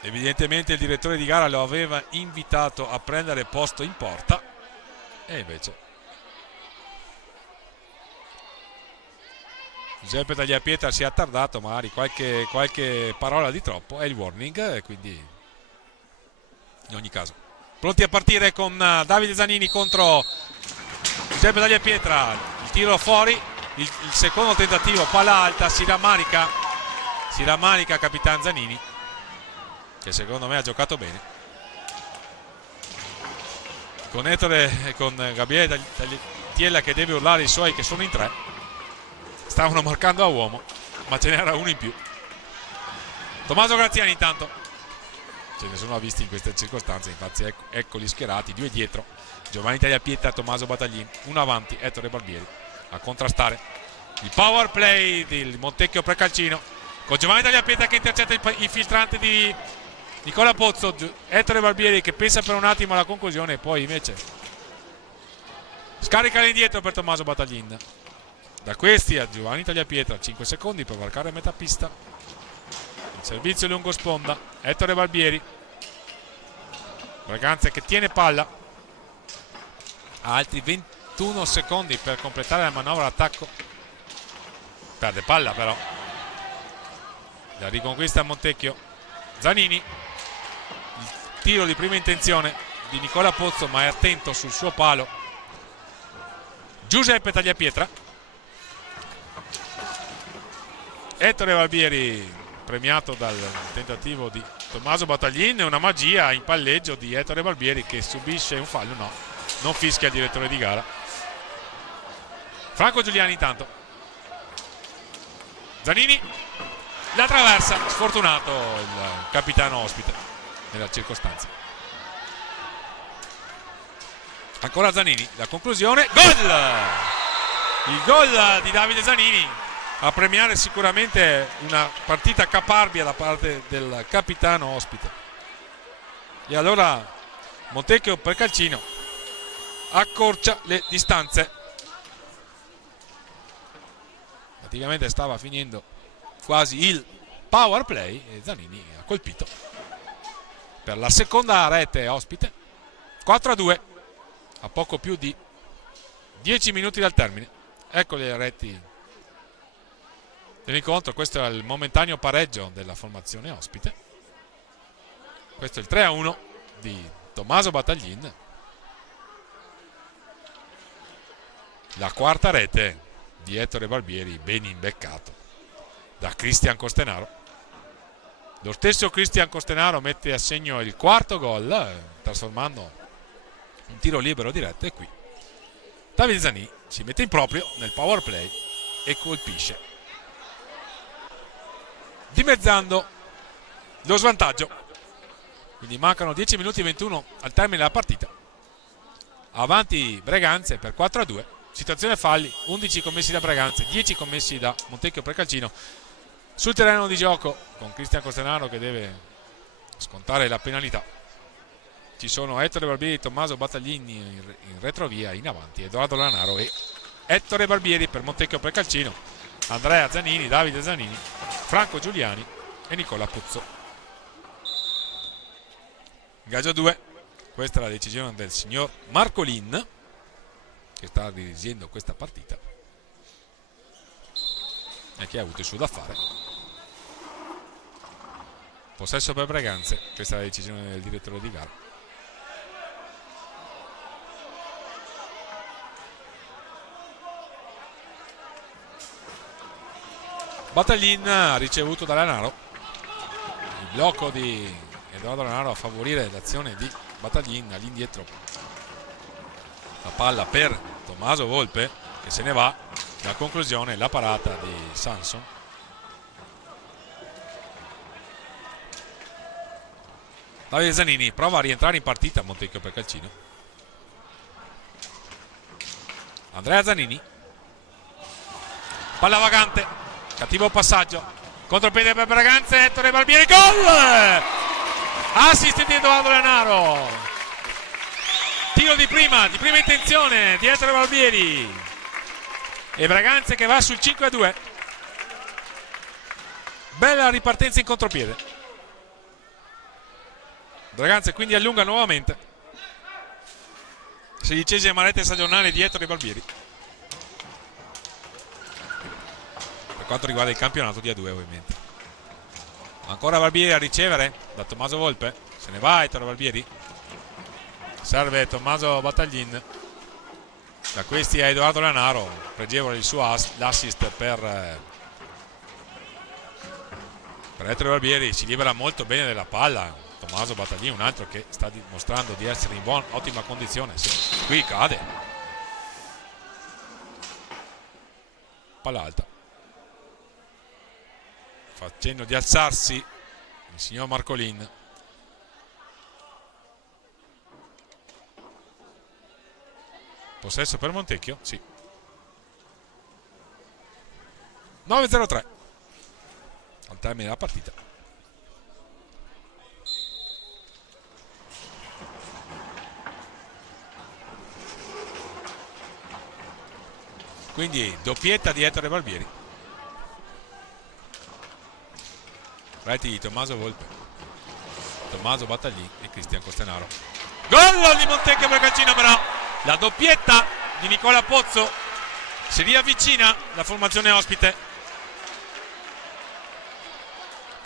Evidentemente il direttore di gara lo aveva invitato a prendere posto in porta e invece Giuseppe Tagliapietra si è attardato, magari qualche parola di troppo, è il warning, e quindi in ogni caso pronti a partire con Davide Zanini contro Giuseppe Tagliapietra. Il tiro fuori, il secondo tentativo, palla alta, si rammarica Capitan Zanini, che secondo me ha giocato bene con Ettore e con Gabriele Tagliatiella che deve urlare i suoi che sono in tre. Stavano marcando a uomo, ma ce n'era uno in più. Tommaso Graziani intanto ce ne sono visti in queste circostanze, infatti eccoli schierati, due dietro, Giovanni Tagliapietra e Tommaso Battaglin, uno avanti Ettore Barbieri a contrastare il power play del Montecchio Precalcino con Giovanni Tagliapietra che intercetta il filtrante di Nicola Pozzo. Ettore Barbieri che pensa per un attimo alla conclusione e poi invece scarica all'indietro per Tommaso Battaglin. Da questi a Giovanni Tagliapietra 5 secondi per varcare metà pista. Il servizio lungo sponda, Ettore Barbieri, Breganze che tiene palla, ha altri 21 secondi per completare la manovra d'attacco, perde palla però, la riconquista Montecchio. Zanini, il tiro di prima intenzione di Nicola Pozzo, ma è attento sul suo palo Giuseppe Tagliapietra. Ettore Barbieri premiato dal tentativo di Tommaso Battaglin, una magia in palleggio di Ettore Barbieri che subisce un fallo, no, non fischia il direttore di gara. Franco Giuliani intanto, Zanini la traversa, sfortunato il capitano ospite nella circostanza. Ancora Zanini, la conclusione, gol il gol di Davide Zanini a premiare sicuramente una partita caparbia da parte del capitano ospite. E allora Montecchio Precalcino accorcia le distanze. Praticamente stava finendo quasi il power play e Zanini ha colpito per la seconda rete ospite. 4-2 a poco più di 10 minuti dal termine. Ecco le reti dell'incontro. Questo è il momentaneo pareggio della formazione ospite. Questo è il 3-1 di Tommaso Battaglin. La quarta rete di Ettore Barbieri, ben imbeccato da Cristian Costenaro. Lo stesso Cristian Costenaro mette a segno il quarto gol, trasformando un tiro libero diretto, e qui Davide Zanini si mette in proprio nel power play e colpisce, dimezzando lo svantaggio. Quindi mancano 10 minuti e 21 al termine della partita. Avanti Breganze per 4-2. Situazione falli, 11 commessi da Breganze, 10 commessi da Montecchio Precalcino. Sul terreno di gioco con Cristian Costenaro che deve scontare la penalità. Ci sono Ettore Barbieri, Tommaso Battaglini in retrovia, in avanti Edoardo Lanaro e Ettore Barbieri per Montecchio Precalcino, Andrea Zanini, Davide Zanini, Franco Giuliani e Nicola Puzzo. Ingaggio 2. Questa è la decisione del signor Marcolin, che sta dirigendo questa partita e che ha avuto il suo da fare. Possesso per Breganze. Questa è la decisione del direttore di gara. Battaglin ha ricevuto da Lanaro. Il blocco di Edoardo Lanaro a favorire l'azione di Battaglin. All'indietro la palla per Tommaso Volpe che se ne va. La conclusione, la parata di Sanson. Davide Zanini prova a rientrare in partita a Montecchio Precalcino. Andrea Zanini, palla vagante, cattivo passaggio, contropiede per Breganze, Ettore Barbieri, gol! Assist di Edoardo Lanaro, tiro di prima intenzione di Ettore Barbieri e Breganze che va sul 5-2. Bella ripartenza in contropiede. Breganze quindi allunga nuovamente. 16ª rete stagionale di Ettore Barbieri per quanto riguarda il campionato di A2 ovviamente. Ancora Barbieri a ricevere da Tommaso Volpe, se ne va Ettore Barbieri, serve Tommaso Battaglin, da questi a Edoardo Lanaro, pregevole il suo l'assist per Ettore Barbieri. Si libera molto bene della palla Tommaso Battaglin, un altro che sta dimostrando di essere in ottima condizione. Qui cade, palla alta, facendo di alzarsi il signor Marcolin. Possesso per Montecchio, sì. 9-0-3 al termine della partita. Quindi doppietta di Ettore Barbieri. Reti di Tommaso Volpe, Tommaso Battaglin e Cristian Costenaro. Gol di Montecchio Precalcino, però la doppietta di Nicola Pozzo si riavvicina la formazione ospite.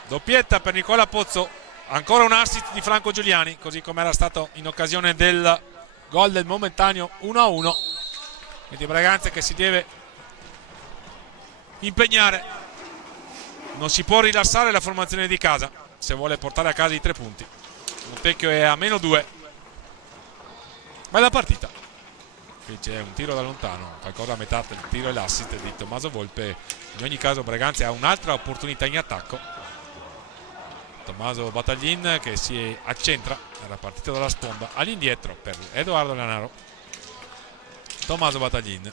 Doppietta per Nicola Pozzo, ancora un assist di Franco Giuliani, così come era stato in occasione del gol del momentaneo 1-1. Quindi Breganze che si deve impegnare, non si può rilassare la formazione di casa se vuole portare a casa i 3 punti. Montecchio è a -2. Bella partita. Qui c'è un tiro da lontano, qualcosa a metà del tiro e l'assist di Tommaso Volpe. In ogni caso Breganze ha un'altra opportunità in attacco. Tommaso Battaglin che si accentra, era partito dalla sponda, all'indietro per Edoardo Lanaro. Tommaso Battaglin,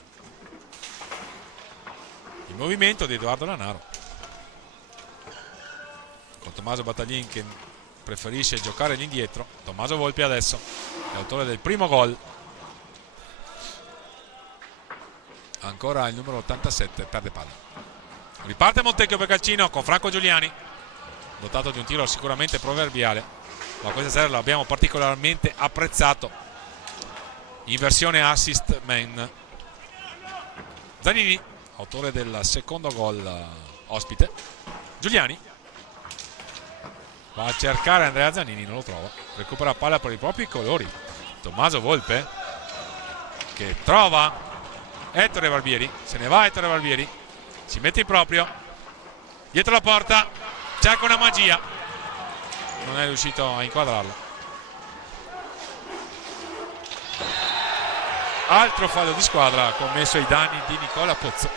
Il movimento di Edoardo Lanaro con Tommaso Battaglin che preferisce giocare all'indietro. Tommaso Volpi adesso, l'autore del primo gol. Ancora il numero 87, perde palla. Riparte Montecchio per Calcino con Franco Giuliani, dotato di un tiro sicuramente proverbiale, ma questa sera l'abbiamo particolarmente apprezzato in versione assist man. Zanini, autore del secondo gol ospite. Giuliani va a cercare Andrea Zanini, non lo trova, recupera palla per i propri colori. Tommaso Volpe che trova Ettore Barbieri, se ne va Ettore Barbieri, si mette in proprio, dietro la porta, cerca una magia, non è riuscito a inquadrarlo. Altro fallo di squadra commesso ai danni di Nicola Pozzo.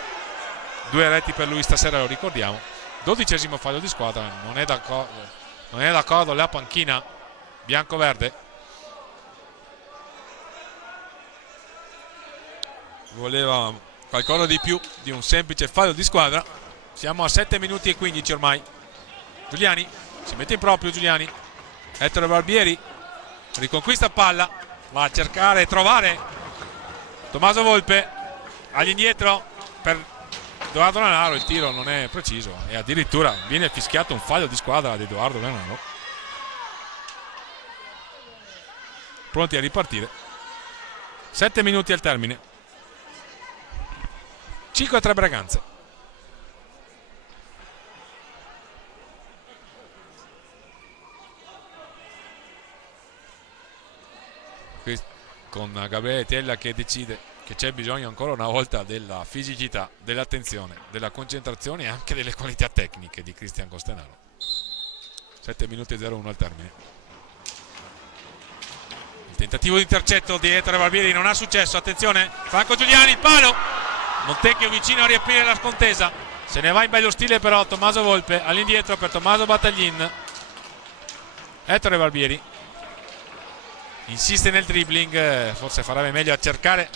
2 reti per lui stasera, lo ricordiamo. 12° fallo di squadra, non è d'accordo la panchina bianco-verde. Voleva qualcosa di più di un semplice fallo di squadra. Siamo a 7 minuti e 15 ormai. Giuliani si mette in proprio. Giuliani, Ettore Barbieri riconquista palla, va a cercare e trovare Tommaso Volpe all'indietro per Edoardo Lanaro. Il tiro non è preciso e addirittura viene fischiato un fallo di squadra ad Edoardo Lanaro. Pronti a ripartire, 7 minuti al termine. 5-3 Braganza. Qui con Gabriele Tella che decide che c'è bisogno ancora una volta della fisicità, dell'attenzione, della concentrazione e anche delle qualità tecniche di Cristian Costenaro. 7 minuti e 0-1 al termine. Il tentativo di intercetto di Ettore Barbieri non ha successo. Attenzione, Franco Giuliani, il palo. Montecchio vicino a riaprire la scontesa, se ne va in bello stile però Tommaso Volpe, all'indietro per Tommaso Battaglin. Ettore Barbieri insiste nel dribbling, forse farebbe meglio a cercare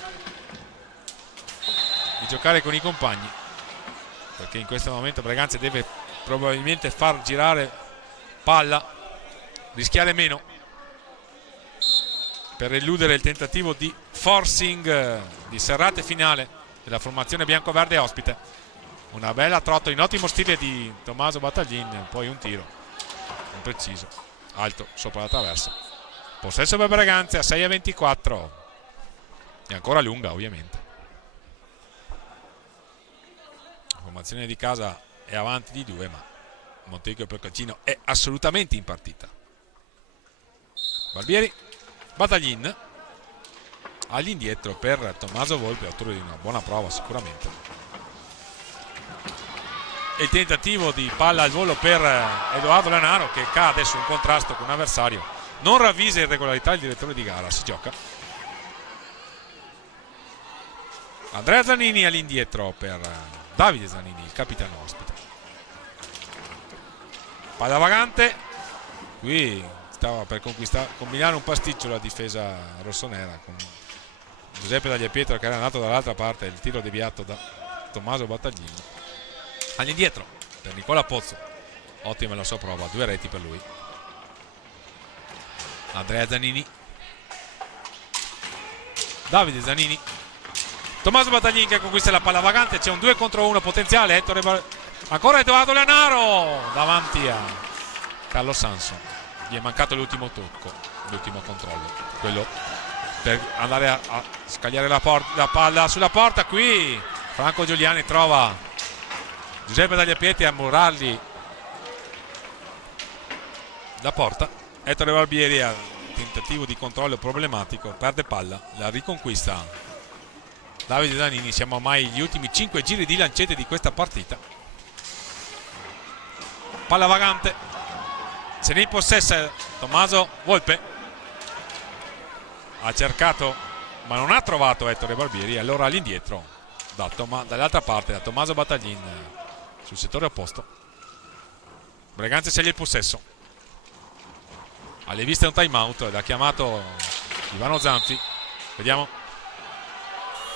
di giocare con i compagni, perché in questo momento Braganza deve probabilmente far girare palla, rischiare meno per eludere il tentativo di forcing di serrate finale della formazione bianco-verde ospite. Una bella trotto in ottimo stile di Tommaso Battaglin, poi un tiro impreciso, alto sopra la traversa. Possesso per Braganza a 6-24 e ancora lunga ovviamente. La formazione di casa è avanti di 2, ma Montecchio per Calcino è assolutamente in partita. Barbieri, Battaglin all'indietro per Tommaso Volpe, autore di una buona prova sicuramente. E il tentativo di palla al volo per Edoardo Lanaro che cade su un contrasto con un avversario. Non ravvisa irregolarità il direttore di gara, si gioca. Andrea Zanini all'indietro per Davide Zanini, il capitano ospite. Palla vagante, qui stava per combinare un pasticcio la difesa rossonera con Giuseppe Tagliapietro che era andato dall'altra parte, il tiro deviato da Tommaso Battaglin. All'indietro per Nicola Pozzo, ottima la sua prova, 2 reti per lui. Andrea Zanini, Davide Zanini, Tommaso Battaglin che conquista la palla vagante, c'è un 2 contro 1 potenziale. Ancora Edoardo Lanaro davanti a Carlo Sanson, gli è mancato l'ultimo tocco, l'ultimo controllo, quello per andare a scagliare la palla sulla porta. Qui Franco Giuliani trova Giuseppe Tagliapietri a murargli la porta. Ettore Barbieri ha tentativo di controllo problematico, perde palla, la riconquista Davide Zanini. Siamo ormai agli ultimi 5 giri di lancette di questa partita. Palla vagante, se ne impossessa Tommaso Volpe, ha cercato ma non ha trovato Ettore Barbieri, allora all'indietro dall'altra parte da Tommaso Battaglin sul settore opposto. Braganza sceglie il possesso, alle viste un time out, l'ha chiamato Ivano Zanfi, vediamo,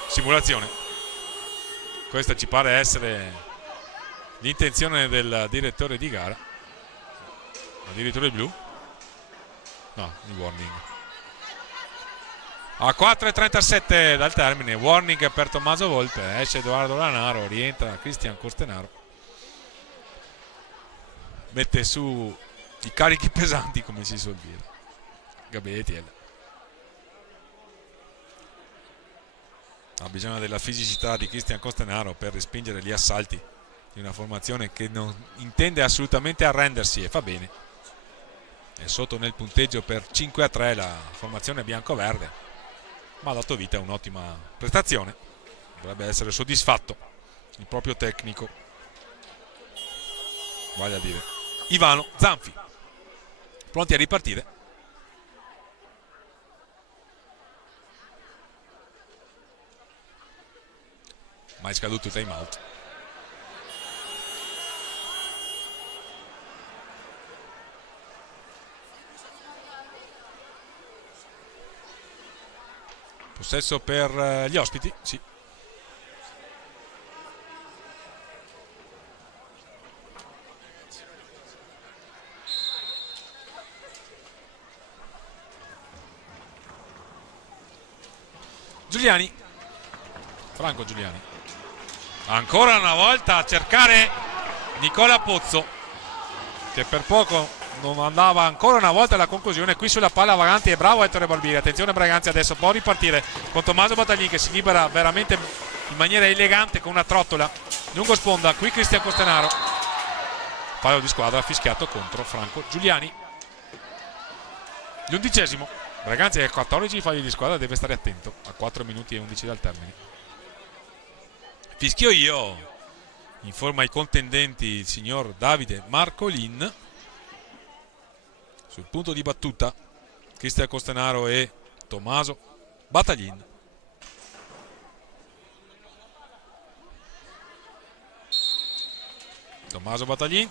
simulazione, questa ci pare essere l'intenzione del direttore di gara. Addirittura il blu? No, il warning. A 4:37 dal termine, warning per Tommaso Volpe, esce Edoardo Lanaro, rientra Cristian Costenaro, mette su i carichi pesanti, come si suol dire, Gabriele Tiella. Ha bisogno della fisicità di Cristian Costenaro per respingere gli assalti di una formazione che non intende assolutamente arrendersi, e fa bene. È sotto nel punteggio per 5-3 la formazione bianco-verde, ma ha dato vita a un'ottima prestazione. Dovrebbe essere soddisfatto il proprio tecnico, vale a dire Ivano Zanfi. Pronti a ripartire. Ma è scaduto il time out. Possesso per gli ospiti, sì. Giuliani, Franco Giuliani, ancora una volta a cercare Nicola Pozzo, che per poco non andava ancora una volta alla conclusione. Qui sulla palla vagante è bravo Ettore Barbieri. Attenzione Braganza, adesso può ripartire con Tommaso Battaglini, che si libera veramente in maniera elegante con una trottola lungo sponda. Qui Cristian Costenaro, fallo di squadra fischiato contro Franco Giuliani. L'11esimo, Braganza è a 14 falli di squadra, deve stare attento a 4 minuti e 11 dal termine. Fischio io, informa i contendenti il signor Davide Marcolin. Sul punto di battuta Cristian Costenaro e Tommaso Battaglin. Tommaso Battaglin,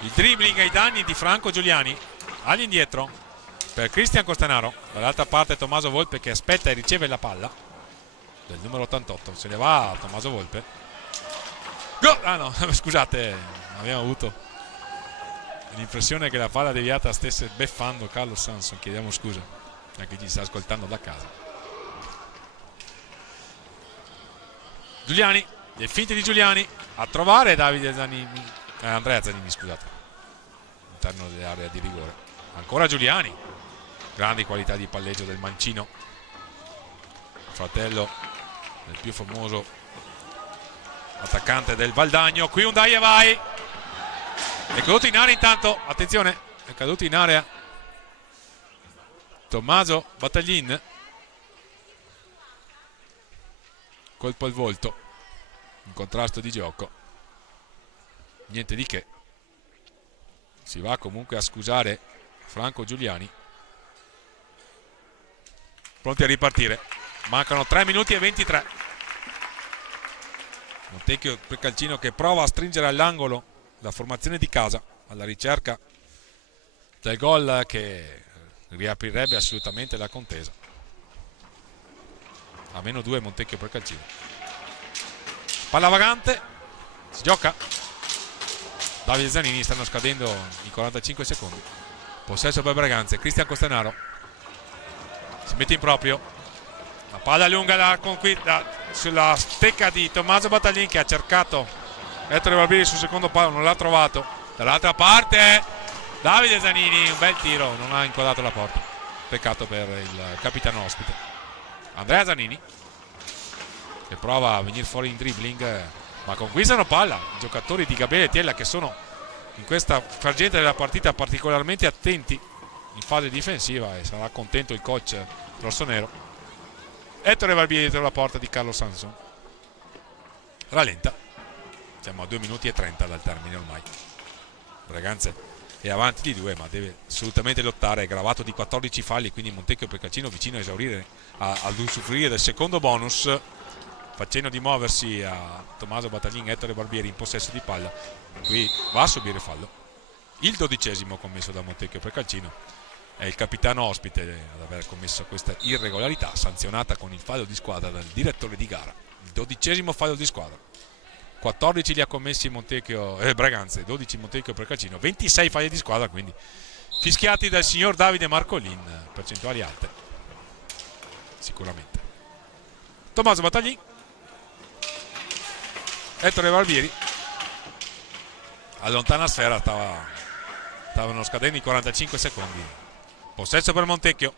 il dribbling ai danni di Franco Giuliani, all'indietro per Cristian Costenaro, dall'altra parte Tommaso Volpe che aspetta e riceve la palla del numero 88, se ne va Tommaso Volpe. Go! Ah no, scusate, abbiamo avuto l'impressione che la palla deviata stesse beffando Carlos Sanson, chiediamo scusa a chi ci sta ascoltando da casa. Giuliani, le finte di Giuliani a trovare Davide Zanini, Andrea Zanini, scusate, all'interno dell'area di rigore. Ancora Giuliani, grandi qualità di palleggio del mancino, fratello del più famoso attaccante del Valdagno. Qui un dai e vai, è caduto in area intanto, attenzione, è caduto in area Tommaso Battaglin, colpo al volto, in contrasto di gioco, niente di che. Si va comunque a scusare Franco Giuliani. Pronti a ripartire, mancano 3 minuti e 23. Montecchio per Calcino che prova a stringere all'angolo la formazione di casa alla ricerca del gol che riaprirebbe assolutamente la contesa. A -2 Montecchio per Calcino. Palla vagante, si gioca. Davide Zanini, stanno scadendo i 45 secondi. Possesso per Braganza, Cristian Costenaro si mette in proprio, la palla lunga sulla stecca di Tommaso Battaglin che ha cercato Ettore Barbieri sul secondo palo, non l'ha trovato. Dall'altra parte Davide Zanini, un bel tiro, non ha inquadrato la porta, peccato per il capitano ospite. Andrea Zanini che prova a venire fuori in dribbling, ma conquistano palla i giocatori di Gabriele Tiella, che sono in questa frangente della partita particolarmente attenti in fase difensiva, e sarà contento il coach rossonero. Ettore Barbieri dietro la porta di Carlo Sanson, rallenta, siamo a 2 minuti e 30 dal termine ormai. Braganza è avanti di 2, ma deve assolutamente lottare, è gravato di 14 falli, quindi Montecchio per Calcino vicino a esaurire, ad usufruire del secondo bonus, facendo di muoversi a Tommaso Battaglin e Ettore Barbieri in possesso di palla. Qui va a subire fallo, il 12esimo commesso da Montecchio per Calcino. È il capitano ospite ad aver commesso questa irregolarità, sanzionata con il fallo di squadra dal direttore di gara. il 12° fallo di squadra. 14 li ha commessi Braganza, 12 Montecchio Precalcino, 26 falli di squadra, quindi fischiati dal signor Davide Marcolin, percentuali alte sicuramente. Tommaso Battaglin, Ettore Barbieri, allontana sfera, stavano scadendo i 45 secondi. Possesso per Montecchio.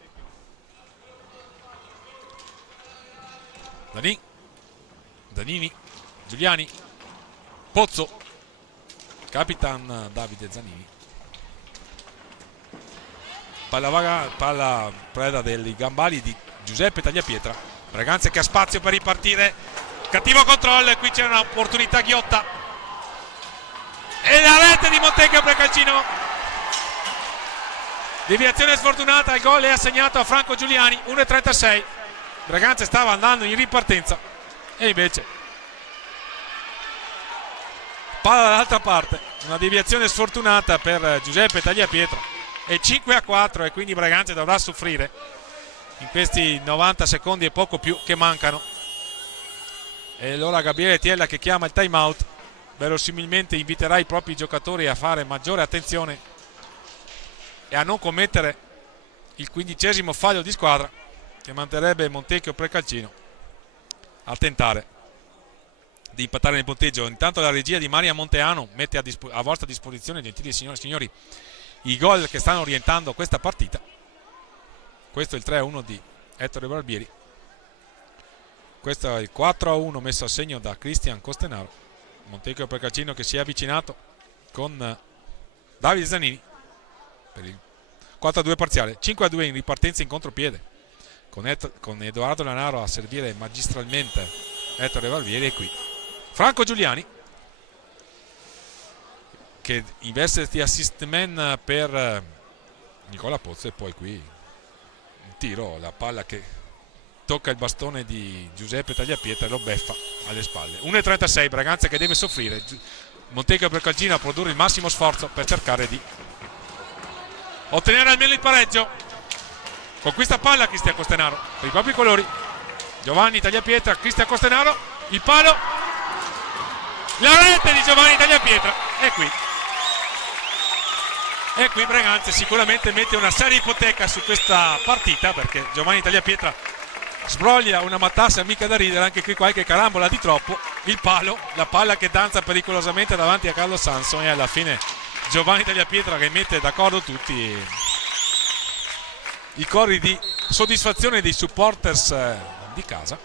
Zanini, Giuliani, Pozzo, Capitan Davide Zanini. Palla preda dei gambali di Giuseppe Tagliapietra. Braganza che ha spazio per ripartire. Cattivo controllo e qui c'è un'opportunità ghiotta. E la rete di Montecchio Precalcino. Deviazione sfortunata, il gol è assegnato a Franco Giuliani, 1,36. Braganza stava andando in ripartenza e invece palla dall'altra parte, una deviazione sfortunata per Giuseppe Tagliapietra e 5-4, e quindi Braganza dovrà soffrire in questi 90 secondi e poco più che mancano. E allora Gabriele Tiella che chiama il time out, verosimilmente inviterà i propri giocatori a fare maggiore attenzione e a non commettere il 15° fallo di squadra che manterrebbe Montecchio Precalcino a tentare di impattare nel punteggio. Intanto la regia di Maria Monteano mette a vostra disposizione, gentili signore e signori, i gol che stanno orientando questa partita. Questo è il 3-1 di Ettore Barbieri, questo è il 4-1 messo a segno da Cristian Costenaro. Montecchio Precalcino che si è avvicinato con Davide Zanini per il 4-2 parziale. 5-2 in ripartenza in contropiede con Edoardo Lanaro a servire magistralmente Ettore Barbieri. E qui Franco Giuliani che in veste di assist man per Nicola Pozzo, e poi qui un tiro, la palla che tocca il bastone di Giuseppe Tagliapietra e lo beffa alle spalle. 1,36, Braganza che deve soffrire, Montecchio Precalcino a produrre il massimo sforzo per cercare di ottenere almeno il pareggio. Conquista palla Cristian Costenaro per i propri colori. Giovanni Tagliapietra, Cristian Costenaro, il palo, la rete di Giovanni Tagliapietra. E qui Braganza sicuramente mette una seria ipoteca su questa partita, perché Giovanni Tagliapietra sbroglia una matassa mica da ridere. Anche qui qualche carambola di troppo, il palo, la palla che danza pericolosamente davanti a Carlo Sanson, e alla fine Giovanni Tagliapietra che mette d'accordo tutti i cori di soddisfazione dei supporters di casa.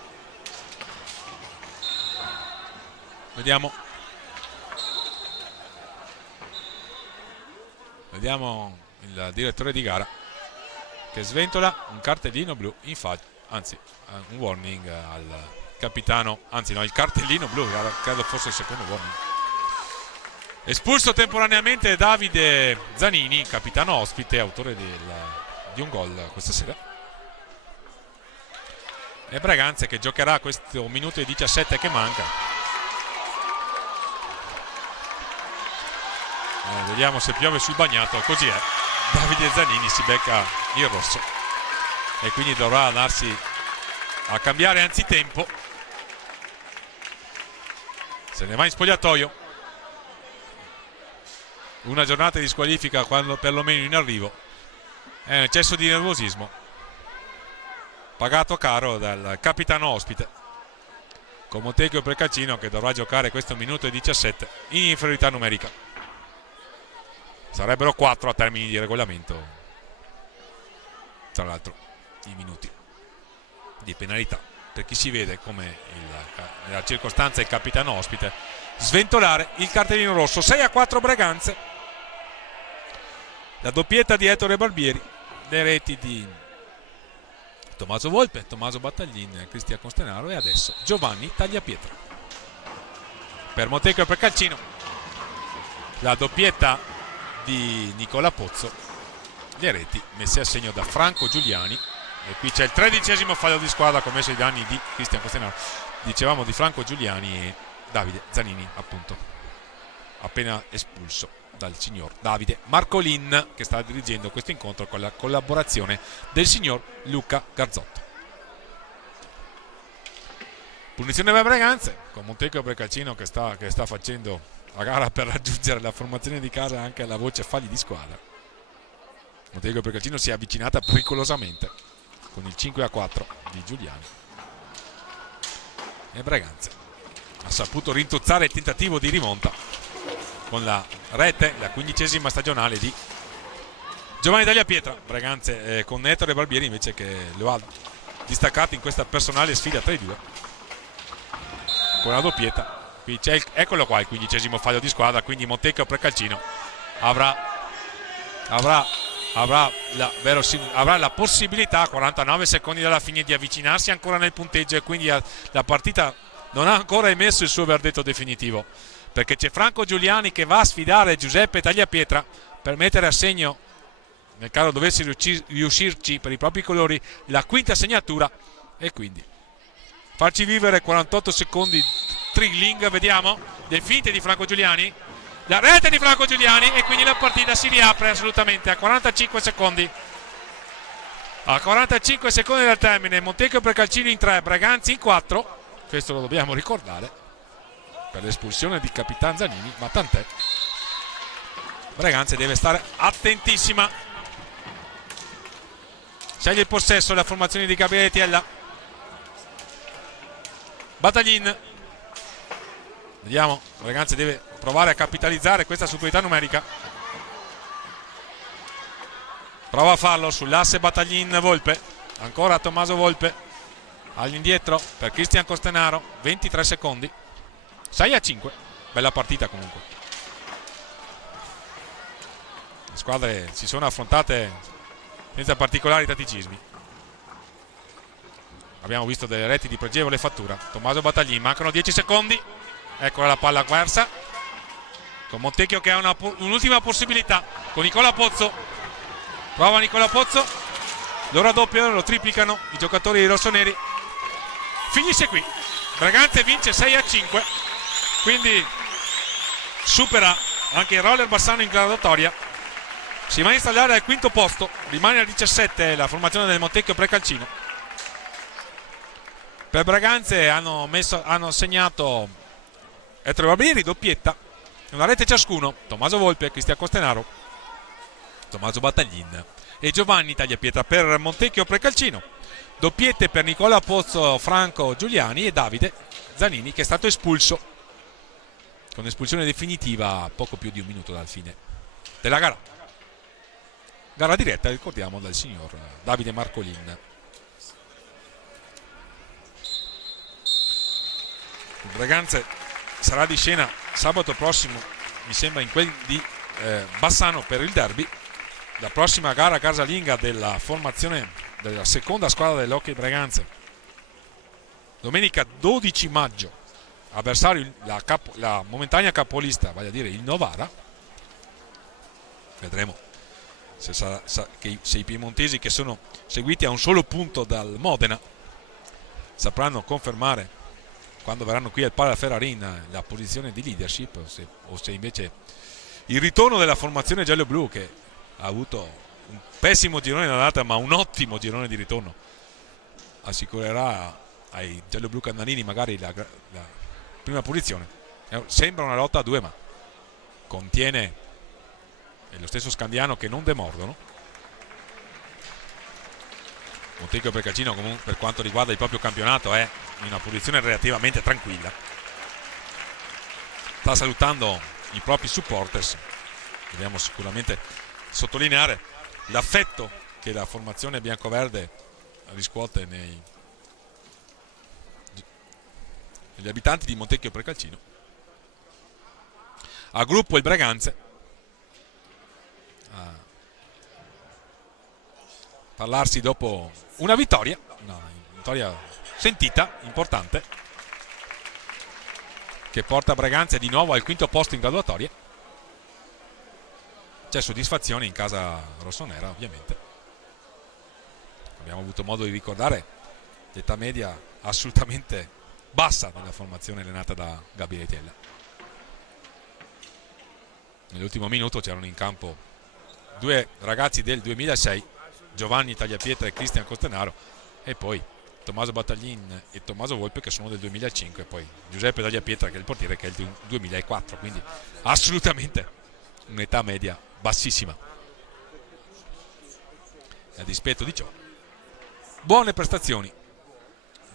Vediamo il direttore di gara che sventola un cartellino blu in faccia, anzi un warning al capitano, anzi no, il cartellino blu, credo fosse il secondo warning. Espulso temporaneamente Davide Zanini, capitano ospite, autore di un gol questa sera. E Braganza che giocherà questo minuto e 17 che manca. Vediamo se piove sul bagnato, così è. Davide Zanini si becca il rosso e quindi dovrà andarsi a cambiare anzitempo. Se ne va in spogliatoio. Una giornata di squalifica, quando perlomeno in arrivo, è un eccesso di nervosismo pagato caro dal capitano ospite, con Montecchio Precalcino che dovrà giocare questo minuto e 17 in inferiorità numerica. Sarebbero 4 a termini di regolamento, tra l'altro, i minuti di penalità per chi si vede come nella circostanza il capitano ospite sventolare il cartellino rosso. 6-4 Braganza, la doppietta di Ettore Barbieri, le reti di Tommaso Volpe, Tommaso Battaglin e Cristian Costenaro, e adesso Giovanni Tagliapietra. Per Montecchio Precalcino la doppietta di Nicola Pozzo, le reti messe a segno da Franco Giuliani, e qui c'è il 13° fallo di squadra commesso ai danni di Cristian Costenaro, dicevamo di Franco Giuliani, e Davide Zanini appunto appena espulso dal signor Davide Marcolin, che sta dirigendo questo incontro con la collaborazione del signor Luca Garzotto. Punizione per Breganze, con Montecchio Precalcino che sta facendo la gara per raggiungere la formazione di casa anche alla voce falli di squadra. Montecchio Precalcino si è avvicinata pericolosamente con il 5-4 di Giuliani. E Breganze ha saputo rintuzzare il tentativo di rimonta con la rete, la 15ª stagionale di Giovanni Tagliapietra. Breganze con Ettore Barbieri invece che lo ha distaccato in questa personale sfida tra i due con la doppietta. Qui c'è eccolo qua il 15º fallo di squadra, quindi Montecchio Precalcino avrà la possibilità a 49 secondi dalla fine di avvicinarsi ancora nel punteggio, e quindi la partita non ha ancora emesso il suo verdetto definitivo, perché c'è Franco Giuliani che va a sfidare Giuseppe Tagliapietra per mettere a segno, nel caso dovesse riuscirci per i propri colori, la quinta segnatura e quindi farci vivere 48 secondi thrilling. Vediamo le finte di Franco Giuliani, la rete di Franco Giuliani, e quindi la partita si riapre assolutamente a 45 secondi. A 45 secondi dal termine, Montecchio Precalcino in 3, Breganze in 4. Questo lo dobbiamo ricordare per l'espulsione di Capitan Zanini, ma tant'è. Breganze deve stare attentissima. Sceglie il possesso la formazione di Gabriele Tiella. Bataglin. Vediamo, Breganze deve provare a capitalizzare questa superiorità numerica. Prova a farlo sull'asse Bataglin Volpe. Ancora Tommaso Volpe all'indietro per Cristian Costenaro, 23 secondi, 6-5. Bella partita comunque. Le squadre si sono affrontate senza particolari tatticismi. Abbiamo visto delle reti di pregevole fattura. Tommaso Bataglin, mancano 10 secondi. Eccola la palla persa con Montecchio che ha un'ultima possibilità con Nicola Pozzo. Prova Nicola Pozzo, lo raddoppiano, lo triplicano i giocatori rossoneri. Finisce qui, Breganze vince 6-5, quindi supera anche il Roller Bassano in graduatoria, si va a installare al quinto posto, rimane a 17 la formazione del Montecchio Precalcino. Per Breganze hanno segnato Ettore Barbieri, doppietta, una rete ciascuno, Tommaso Volpe, Cristian Costenaro, Tommaso Bataglin e Giovanni Tagliapietra. Per Montecchio Precalcino doppiette per Nicola Pozzo, Franco Giuliani e Davide Zanini, che è stato espulso con espulsione definitiva a poco più di un minuto dal fine della gara. Gara diretta, ricordiamo, dal signor Davide Marcolin. Il Breganze sarà di scena sabato prossimo, mi sembra, in quel di Bassano per il derby, la prossima gara casalinga della formazione della seconda squadra dell'Hockey Breganze. Domenica 12 maggio, avversario la momentanea capolista, vale a dire il Novara. Vedremo se i piemontesi, che sono seguiti a un solo punto dal Modena, sapranno confermare quando verranno qui al Pala Ferrarin la posizione di leadership, o se invece il ritorno della formazione giallo-blu, che ha avuto un pessimo girone d'andata ma un ottimo girone di ritorno, assicurerà ai giallo-blu candanini magari la prima posizione. Sembra una lotta a due, ma contiene lo stesso Scandiano che non demordono. Montecchio Precalcino comunque, per quanto riguarda il proprio campionato, è in una posizione relativamente tranquilla, sta salutando i propri supporters. Dobbiamo sicuramente sottolineare l'affetto che la formazione biancoverde riscuote negli abitanti di Montecchio Precalcino. A gruppo il Breganze, a parlarsi dopo una vittoria sentita, importante, che porta Breganze di nuovo al quinto posto in graduatoria. C'è soddisfazione in casa rossonera, ovviamente. Abbiamo avuto modo di ricordare l'età media assolutamente bassa della formazione allenata da Gabriele Tiella. Nell'ultimo minuto c'erano in campo due ragazzi del 2006, Giovanni Tagliapietra e Cristian Costenaro, e poi Tommaso Battaglin e Tommaso Volpe, che sono del 2005, poi Giuseppe Tagliapietra, che è il portiere, che è del 2004, quindi assolutamente un'età media bassissima. A dispetto di ciò, buone prestazioni,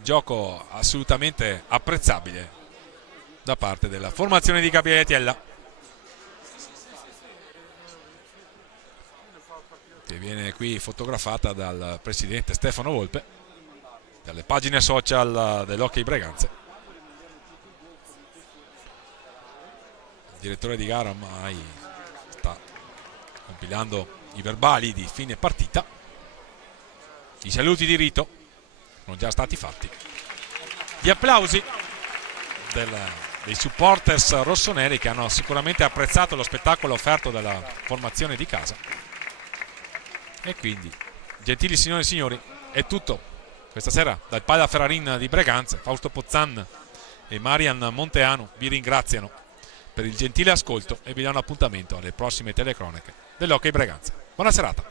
gioco assolutamente apprezzabile da parte della formazione di Gabriele Tiella, che viene qui fotografata dal presidente Stefano Volpe, dalle pagine social dell'Hockey Breganze. Il direttore di gara ormai sta compilando i verbali di fine partita. I saluti di rito sono già stati fatti. Gli applausi dei supporters rossoneri, che hanno sicuramente apprezzato lo spettacolo offerto dalla formazione di casa. E quindi, gentili signore e signori, è tutto questa sera dal Pala Ferrarin di Breganze. Fausto Pozzan e Marian Monteanu vi ringraziano per il gentile ascolto e vi danno appuntamento alle prossime telecronache dell'Hockey Breganze. Buona serata.